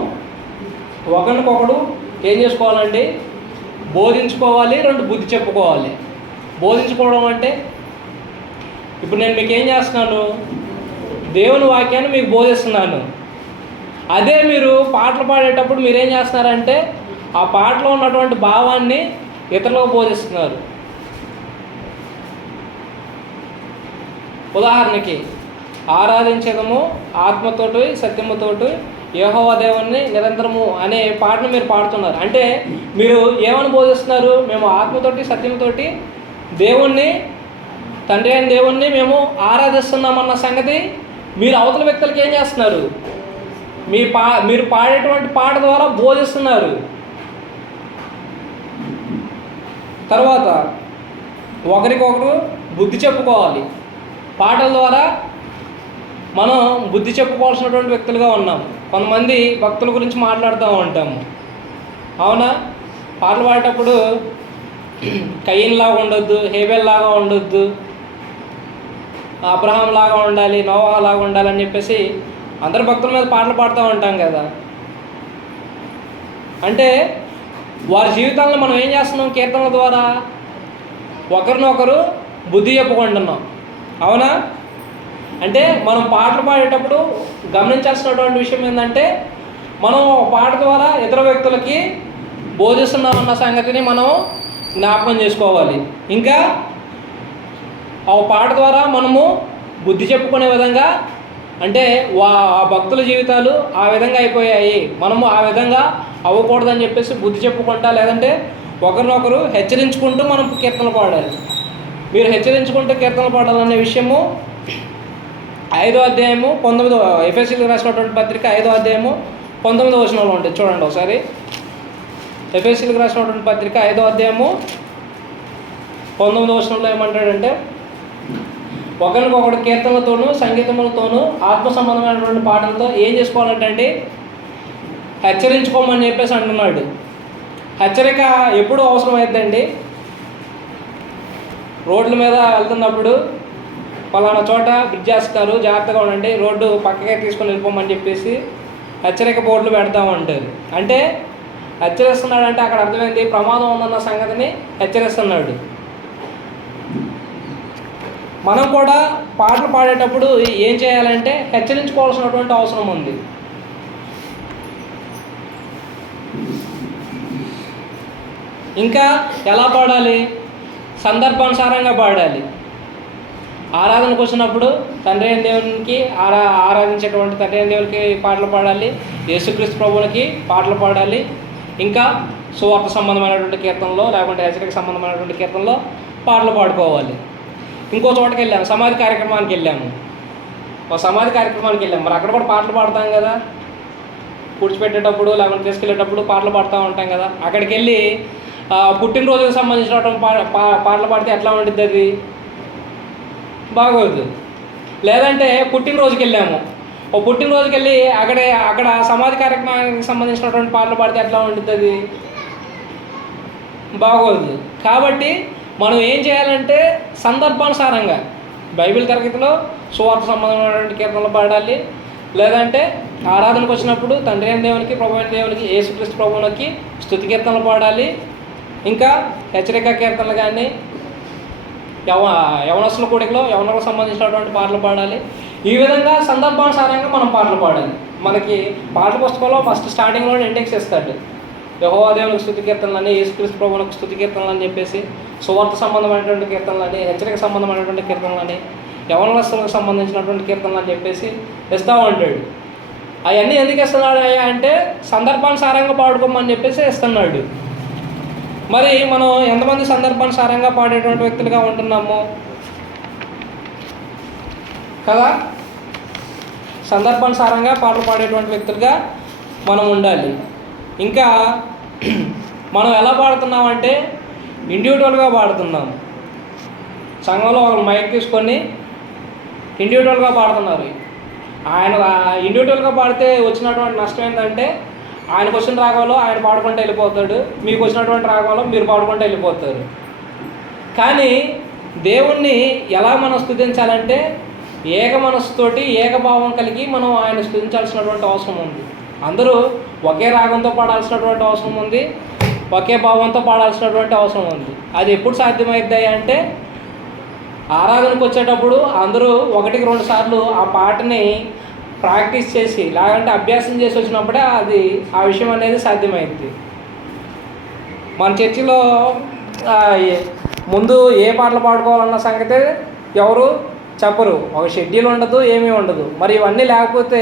ఒకరికొకడు ఏం చేసుకోవాలండి? బోధించుకోవాలి, 2 బుద్ధి చెప్పుకోవాలి. బోధించుకోవడం అంటే ఇప్పుడు నేను మీకు ఏం చేస్తున్నాను? దేవుని వాక్యాన్ని మీకు బోధిస్తున్నాను. అదే మీరు పాటలు పాడేటప్పుడు మీరేం చేస్తున్నారంటే ఆ పాటలో ఉన్నటువంటి భావాన్ని ఇతరులకు బోధిస్తున్నారు. ఉదాహరణకి ఆరాధించడము ఆత్మతోటి సత్యముతోటి యెహోవా దేవుణ్ణి నిరంతరము అనే పాటను మీరు పాడుతున్నారు. అంటే మీరు ఏమని బోధిస్తున్నారు? మేము ఆత్మతోటి సత్యంతోటి దేవుణ్ణి, తండ్రి అయిన దేవుణ్ణి మేము ఆరాధిస్తున్నామన్న సంగతి మీరు అవతల వ్యక్తులకి ఏం చేస్తున్నారు? మీరు పాడేటువంటి పాట ద్వారా బోధిస్తున్నారు. తర్వాత ఒకరికొకరు బుద్ధి చెప్పుకోవాలి. పాటల ద్వారా మనం బుద్ధి చెప్పుకోవాల్సినటువంటి వ్యక్తులుగా ఉన్నాం. కొంతమంది భక్తుల గురించి మాట్లాడుతూ ఉంటాము, అవునా? పాటలు పాడేటప్పుడు కయీన్ లాగా ఉండొద్దు, హేబెల్ లాగా ఉండొద్దు, అబ్రహాం లాగా ఉండాలి, నోవా లాగా ఉండాలి అని చెప్పేసి అందరు భక్తుల మీద పాటలు పాడుతూ ఉంటాం కదా. అంటే వారి జీవితాలను మనం ఏం చేస్తున్నాం? కీర్తనల ద్వారా ఒకరినొకరు బుద్ధి చెప్పుకుంటున్నాం, అవునా? అంటే మనం పాటలు పాడేటప్పుడు గమనించాల్సినటువంటి విషయం ఏంటంటే మనం పాట ద్వారా ఇతర వ్యక్తులకి బోధిస్తున్నామన్న సంగతిని మనం జ్ఞాపకం చేసుకోవాలి. ఇంకా ఆ పాట ద్వారా మనము బుద్ధి చెప్పుకునే విధంగా, అంటే ఆ భక్తుల జీవితాలు ఆ విధంగా అయిపోయాయి, మనము ఆ విధంగా అవ్వకూడదని చెప్పేసి బుద్ధి చెప్పుకుంటా, లేదంటే ఒకరినొకరు హెచ్చరించుకుంటూ మనం కీర్తనలు పాడాలి. మీరు హెచ్చరించుకుంటూ కీర్తనలు పాడాలనే విషయము 5వ అధ్యాయము 19 ఎఫెసీయులకు రాసినటువంటి పత్రిక 5వ అధ్యాయము 19వ వచనంలో ఉంటుంది. చూడండి ఒకసారి. ఎఫెసీయులకు రాసినటువంటి పత్రిక 5వ అధ్యాయము 19వ వచనంలో ఏమంటాడంటే ఒకరికొకడు కీర్తనలతోనూ సంగీతములతోనూ ఆత్మ సంబంధమైనటువంటి పాటలతో ఏం చేసుకోవాలంటే హెచ్చరించుకోమని చెప్పేసి అంటున్నాడు. హెచ్చరిక ఎప్పుడు అవసరం అవుతుందండి? రోడ్ల మీద వెళ్తున్నప్పుడు పలానా చోట బ్రిడ్జ్ చేస్తారు, జాగ్రత్తగా ఉండండి, రోడ్డు పక్కకే తీసుకొని వెళ్ళిపోమని చెప్పేసి హెచ్చరిక బోర్డులు పెడతా ఉంటారు. అంటే హెచ్చరిస్తున్నాడంటే అక్కడ అర్థమైంది ప్రమాదం ఉందన్న సంగతిని హెచ్చరిస్తున్నాడు. మనం కూడా పాటలు పాడేటప్పుడు ఏం చేయాలంటే హెచ్చరించుకోవాల్సినటువంటి అవసరం ఉంది. ఇంకా ఎలా పాడాలి? సందర్భానుసారంగా పాడాలి. ఆరాధనకు వచ్చినప్పుడు తండ్రి అయిన దేవునికి ఆరాధించేటువంటి తండ్రి అయిన దేవునికి పాటలు పాడాలి, యేసుక్రీస్తు ప్రభువునికి పాటలు పాడాలి. ఇంకా సువార్త సంబంధమైనటువంటి కీర్తనలో లేకుంటే హెచ్చరిక సంబంధమైనటువంటి కీర్తనలో పాటలు పాడుకోవాలి. ఇంకో చోటకి వెళ్ళాము, సమాధి కార్యక్రమానికి వెళ్ళాము. ఒక సమాధి కార్యక్రమానికి వెళ్ళాము, మరి అక్కడ కూడా పాటలు పాడతాం కదా. పూడ్చిపెట్టేటప్పుడు లేకుంటే తీసుకెళ్ళేటప్పుడు పాటలు పాడుతూ ఉంటాం కదా. అక్కడికి వెళ్ళి పుట్టినరోజుకు సంబంధించినటువంటి పాటలు పాడితే ఎట్లా ఉంటుంది? అది బాగోదు. లేదంటే పుట్టినరోజుకి వెళ్ళాము, ఓ పుట్టినరోజుకి వెళ్ళి అక్కడ సమాధి కార్యక్రమానికి సంబంధించినటువంటి పాటలు పాడితే ఎట్లా ఉంటుంది? అది బాగోదు. కాబట్టి మనం ఏం చేయాలంటే సందర్భానుసారంగా బైబిల్ తరగతిలో సువార్త సంబంధమైనటువంటి కీర్తనలు పాడాలి, లేదంటే ఆరాధనకు వచ్చినప్పుడు తండ్రి అయిన దేవునికి ప్రభు అయిన దేవునికి యేసుక్రీస్తు ప్రభువునికి స్తుతి కీర్తనలు పాడాలి. ఇంకా హెచ్చరిక కీర్తనలు కానీ యవనస్తుల కూడికలో యవనలకు సంబంధించినటువంటి పాటలు పాడాలి. ఈ విధంగా సందర్భానుసారంగా మనం పాటలు పాడాలి. మనకి పాటల పుస్తకంలో ఫస్ట్ స్టార్టింగ్లో ఇండెక్స్ ఇస్తాడు, యెహోవా దేవునికి స్తుతి కీర్తనలని, యేసుక్రీస్తు ప్రభువునికి స్తుతి కీర్తనలు అని చెప్పేసి, సువార్త సంబంధమైనటువంటి కీర్తనలని, హెచ్చరిక సంబంధమైనటువంటి కీర్తనలని, యవనస్తులకు సంబంధించినటువంటి కీర్తనలు అని చెప్పేసి ఇస్తూ ఉంటాడు. అవన్నీ ఎందుకు ఇస్తున్నాడు అంటే సందర్భానుసారంగా పాడుకోమని చెప్పేసి ఇస్తున్నాడు. మరి మనం ఎంతమంది సందర్భానుసారంగా పాడేటువంటి వ్యక్తులుగా ఉంటున్నాము కదా? సందర్భానుసారంగా పాటలు పాడేటువంటి వ్యక్తులుగా మనం ఉండాలి. ఇంకా మనం ఎలా పాడుతున్నామంటే ఇండివిజువల్గా పాడుతున్నాం. సంఘంలో వాళ్ళు మైక్ తీసుకొని ఇండివిజువల్గా పాడుతున్నారు. ఆయన ఇండివిజువల్గా పాడితే వచ్చినటువంటి నష్టం ఏంటంటే ఆయనకు వచ్చిన రాగంలో ఆయన పాడుకుంటూ వెళ్ళిపోతాడు, మీకు వచ్చినటువంటి రాగంలో మీరు పాడుకుంటూ వెళ్ళిపోతారు. కానీ దేవుణ్ణి ఎలా మనం స్తుతించాలంటే ఏక మనస్సుతోటి ఏకభావం కలిగి మనం ఆయన స్తుతించాల్సినటువంటి అవసరం ఉంది. అందరూ ఒకే రాగంతో పాడాల్సినటువంటి అవసరం ఉంది, ఒకే భావంతో పాడాల్సినటువంటి అవసరం ఉంది. అది ఎప్పుడు సాధ్యమవుతాయి అంటే ఆరాధనకు వచ్చేటప్పుడు అందరూ 1-2 సార్లు ఆ పాటని ప్రాక్టీస్ చేసి లేదంటే అభ్యాసం చేసి వచ్చినప్పుడే అది ఆ విషయం అనేది సాధ్యమైంది. మన చర్చిలో ముందు ఏ పాటలు పాడుకోవాలన్న సంగతి ఎవరు చెప్పరు, ఒక షెడ్యూల్ ఉండదు, ఏమీ ఉండదు. మరి ఇవన్నీ లేకపోతే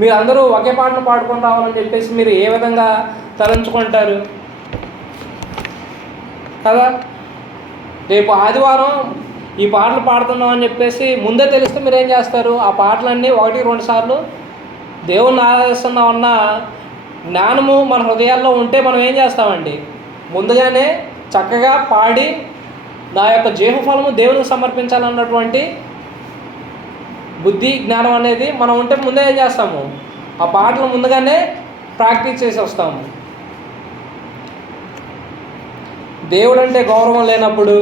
మీరు అందరూ ఒకే పాటను పాడుకొని రావాలని చెప్పేసి మీరు ఏ విధంగా తలంచుకుంటారు కదా. రేపు ఆదివారం ఈ పాటలు పాడుతున్నాం అని చెప్పేసి ముందే తెలిస్తే మీరు ఏం చేస్తారు, ఆ పాటలన్నీ 1-2 సార్లు దేవుణ్ణి ఆరాధిస్తున్నామన్న జ్ఞానము మన హృదయాల్లో ఉంటే మనం ఏం చేస్తామండి, ముందుగానే చక్కగా పాడి నా యొక్క జీవఫలము దేవునికి సమర్పించాలన్నటువంటి బుద్ధి జ్ఞానం అనేది మనం ఉంటే ముందే ఏం చేస్తాము, ఆ పాటలు ముందుగానే ప్రాక్టీస్ చేసి వస్తాము. దేవుడు అంటే గౌరవం లేనప్పుడు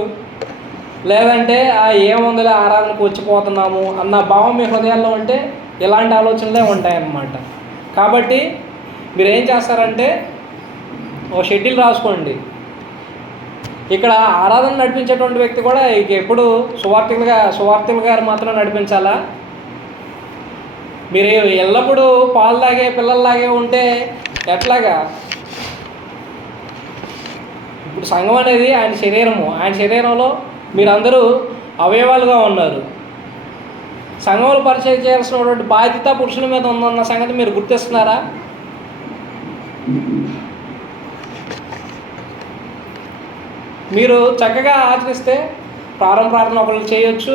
లేదంటే ఏముందిలే ఆరాధనకు వచ్చిపోతున్నాము అన్న భావం మీ హృదయాల్లో ఉంటే ఇలాంటి ఆలోచనలే ఉంటాయన్నమాట. కాబట్టి మీరు ఏం చేస్తారంటే ఓ షెడ్యూల్ రాసుకోండి. ఇక్కడ ఆరాధన నడిపించేటువంటి వ్యక్తి కూడా ఇక ఎప్పుడు సువార్థికులు గారు మాత్రం నడిపించాలా? మీరు ఎల్లప్పుడూ పాలులాగే పిల్లల్లాగే ఉంటే ఎట్లాగా? ఇప్పుడు సంఘం అనేది ఆయన శరీరము, ఆయన శరీరంలో మీరందరూ అవయవాలుగా ఉన్నారు. సంఘంలో పరిచయం చేయాల్సినటువంటి బాధ్యత పురుషుల మీద ఉందన్న సంగతి మీరు గుర్తిస్తున్నారా? మీరు చక్కగా ఆచరిస్తే ప్రారంభ ఒకళ్ళు చేయొచ్చు,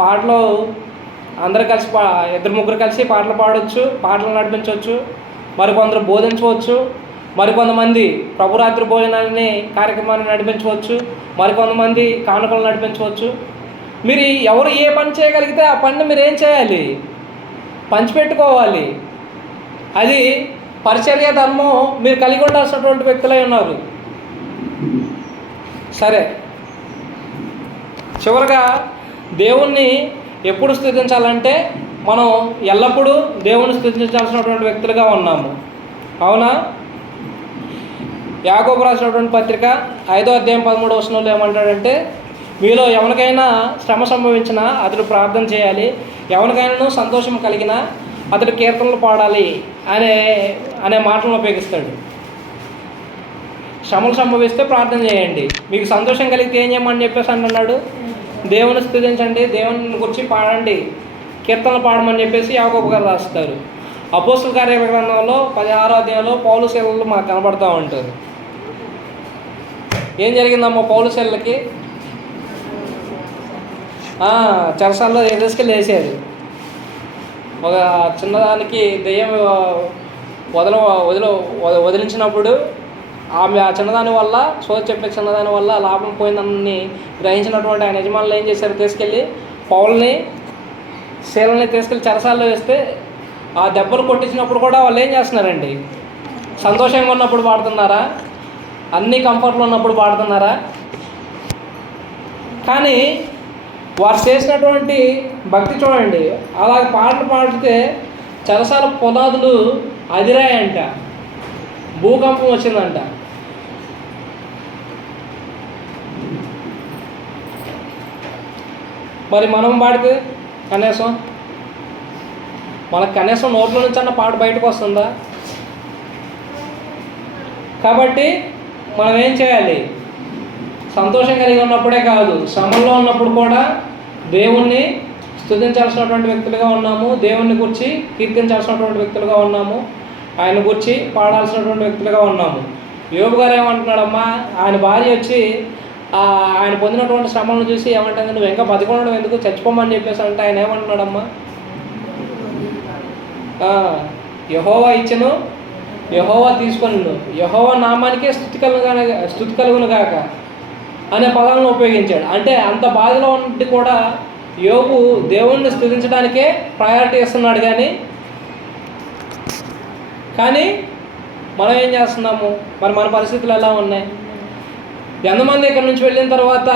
పాటలు అందరూ కలిసి 2-3 కలిసి పాటలు పాడవచ్చు, పాటలు నడిపించవచ్చు, మరికొందరు బోధించవచ్చు, మరికొంతమంది ప్రభురాత్రి భోజనాన్ని కార్యక్రమాన్ని నడిపించవచ్చు, మరికొంతమంది కానుకలు నడిపించవచ్చు. మీరు ఎవరు ఏ పని చేయగలిగితే ఆ పనిని మీరు ఏం చేయాలి, పంచిపెట్టుకోవాలి. అది పరిచర్య ధర్మం మీరు కలిగి ఉండాల్సినటువంటి వ్యక్తులై ఉన్నారు. సరే, చివరిగా దేవుణ్ణి ఎప్పుడు స్తుతించాలంటే మనం ఎల్లప్పుడూ దేవుణ్ణి స్తుతించాల్సినటువంటి వ్యక్తులుగా ఉన్నాము. అవునా? యాకోబు రాసినటువంటి పత్రిక 5వ అధ్యాయం 13వ వచనంలో ఏమంటాడంటే, మీలో ఎవరికైనా శ్రమ సంభవించినా అతడు ప్రార్థన చేయాలి, ఎవరికైనా సంతోషం కలిగినా అతడు కీర్తనలు పాడాలి అనే మాటలను ఉపయోగిస్తాడు. శ్రమలు సంభవిస్తే ప్రార్థన చేయండి, మీకు సంతోషం కలిగితే ఏం చేయమని చెప్పేసి అంటున్నాడు, దేవుని స్తుతించండి, దేవుని గురించి పాడండి, కీర్తనలు పాడమని చెప్పేసి యాకోబు గారు రాస్తారు. అపోస్తుల కార్యాల గ్రంథంలో 16వ అధ్యాయంలో పౌలు శీలలు మనకు కనబడుతూ ఉంటారు. ఏం జరిగిందమ్మా పౌలు శీలలకి? చెరసాల్లో తీసుకెళ్ళి వేసారు. ఒక చిన్నదానికి దెయ్యం వదిలించినప్పుడు ఆమె ఆ చిన్నదాని వల్ల చెప్పే చిన్నదాని వల్ల లాభం పోయిందని గ్రహించినటువంటి ఆయన యజమానులు ఏం చేశారు, తీసుకెళ్ళి పౌల్ని శీలని తీసుకెళ్ళి చెరసాల్లో వేస్తే ఆ దెబ్బలు కొట్టించినప్పుడు కూడా వాళ్ళు ఏం చేస్తున్నారండి, సంతోషంగా ఉన్నప్పుడు పాడుతున్నారా, అన్ని కంఫర్ట్లు ఉన్నప్పుడు పాడుతున్నారా? కానీ వారు చేసినటువంటి భక్తి చూడండి, అలా పాటలు పాడితే చెరసాల పునాదులు అదిరాయంట, భూకంపం వచ్చిందంట. మరి మనం పాడితే మనకు కనీసం నోట్లో నుంచి అన్న పాట బయటకు వస్తుందా? కాబట్టి మనం ఏం చేయాలి, సంతోషం కలిగి ఉన్నప్పుడే కాదు, శ్రమల్లో ఉన్నప్పుడు కూడా దేవుణ్ణి స్తుతించాల్సినటువంటి వ్యక్తులుగా ఉన్నాము, దేవుణ్ణి గురించి కీర్తించాల్సినటువంటి వ్యక్తులుగా ఉన్నాము, ఆయన గురించి పాడాల్సినటువంటి వ్యక్తులుగా ఉన్నాము. యోబు గారు ఏమంటున్నాడమ్మా, ఆయన భార్య వచ్చి ఆయన పొందినటువంటి శ్రమలను చూసి ఏమంటుంది, నువ్వు ఇంకా బతికొనడం ఎందుకు, చచ్చిపోమని చెప్పేసి అంటే ఆయన ఏమంటున్నాడమ్మా, యెహోవా ఇచ్చెను యెహోవా తీసుకొనిను, యెహోవా నామానికే స్తుతి కలుగును గాక. అనే పదాలను ఉపయోగించాడు. అంటే అంత బాధలో ఉండి కూడా యోబు దేవుణ్ణి స్తుతించడానికే ప్రయారిటీ ఇస్తున్నాడు. కానీ మనం ఏం చేస్తున్నాము? మరి మన పరిస్థితులు ఎలా ఉన్నాయి? ఎంతమంది ఇక్కడ నుంచి వెళ్ళిన తర్వాత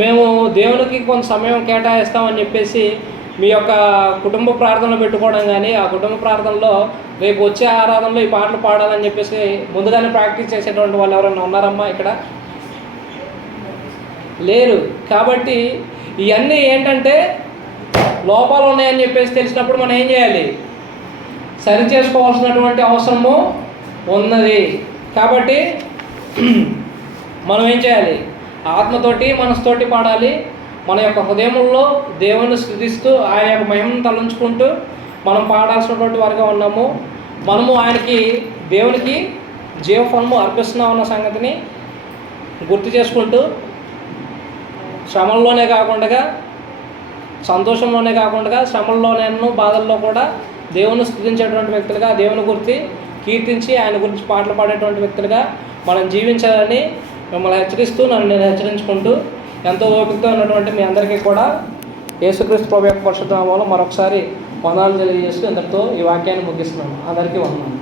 మేము దేవునికి కొంత సమయం కేటాయిస్తామని చెప్పేసి మీ యొక్క కుటుంబ ప్రార్థనలు పెట్టుకోవడం, కానీ ఆ కుటుంబ ప్రార్థనలో రేపు వచ్చే ఆరాధనలో ఈ పాటలు పాడాలని చెప్పేసి ముందుగానే ప్రాక్టీస్ చేసేటువంటి వాళ్ళు ఎవరైనా ఉన్నారమ్మా ఇక్కడ? లేరు. కాబట్టి ఇవన్నీ ఏంటంటే లోపాలు ఉన్నాయని చెప్పేసి తెలిసినప్పుడు మనం ఏం చేయాలి? సరి చేసుకోవాల్సినటువంటి అవసరము ఉన్నది. కాబట్టి మనం ఏం చేయాలి? ఆత్మతోటి మనసుతోటి పాడాలి. మన యొక్క హృదయంలో దేవుని స్తుతిస్తూ ఆయన యొక్క మహిమను తలంచుకుంటూ మనం పాడాల్సినటువంటి వారిగా ఉన్నాము. మనము ఆయనకి దేవునికి జీవఫలము అర్పిస్తున్నామన్న సంగతిని గుర్తు చేసుకుంటూ శ్రమల్లోనే కాకుండా సంతోషంలోనే కాకుండా శ్రమల్లోనూ బాధల్లో కూడా దేవుని స్తుతించేటువంటి వ్యక్తులుగా, దేవుని గురించి కీర్తించి ఆయన గురించి పాటలు పాడేటువంటి వ్యక్తులుగా మనం జీవించాలని మిమ్మల్ని హెచ్చరిస్తూ నేను హెచ్చరించుకుంటూ ఎంతో ఓపికతో ఉన్నటువంటి మీ అందరికీ కూడా యేసుక్రీస్తు ప్రభు యొక్క పరిశుద్ధ నామములో మరొకసారి వందనాలు తెలియజేస్తూ ఇంతటితో ఈ వాక్యాన్ని ముగిస్తున్నాను. అందరికీ వందనాలు.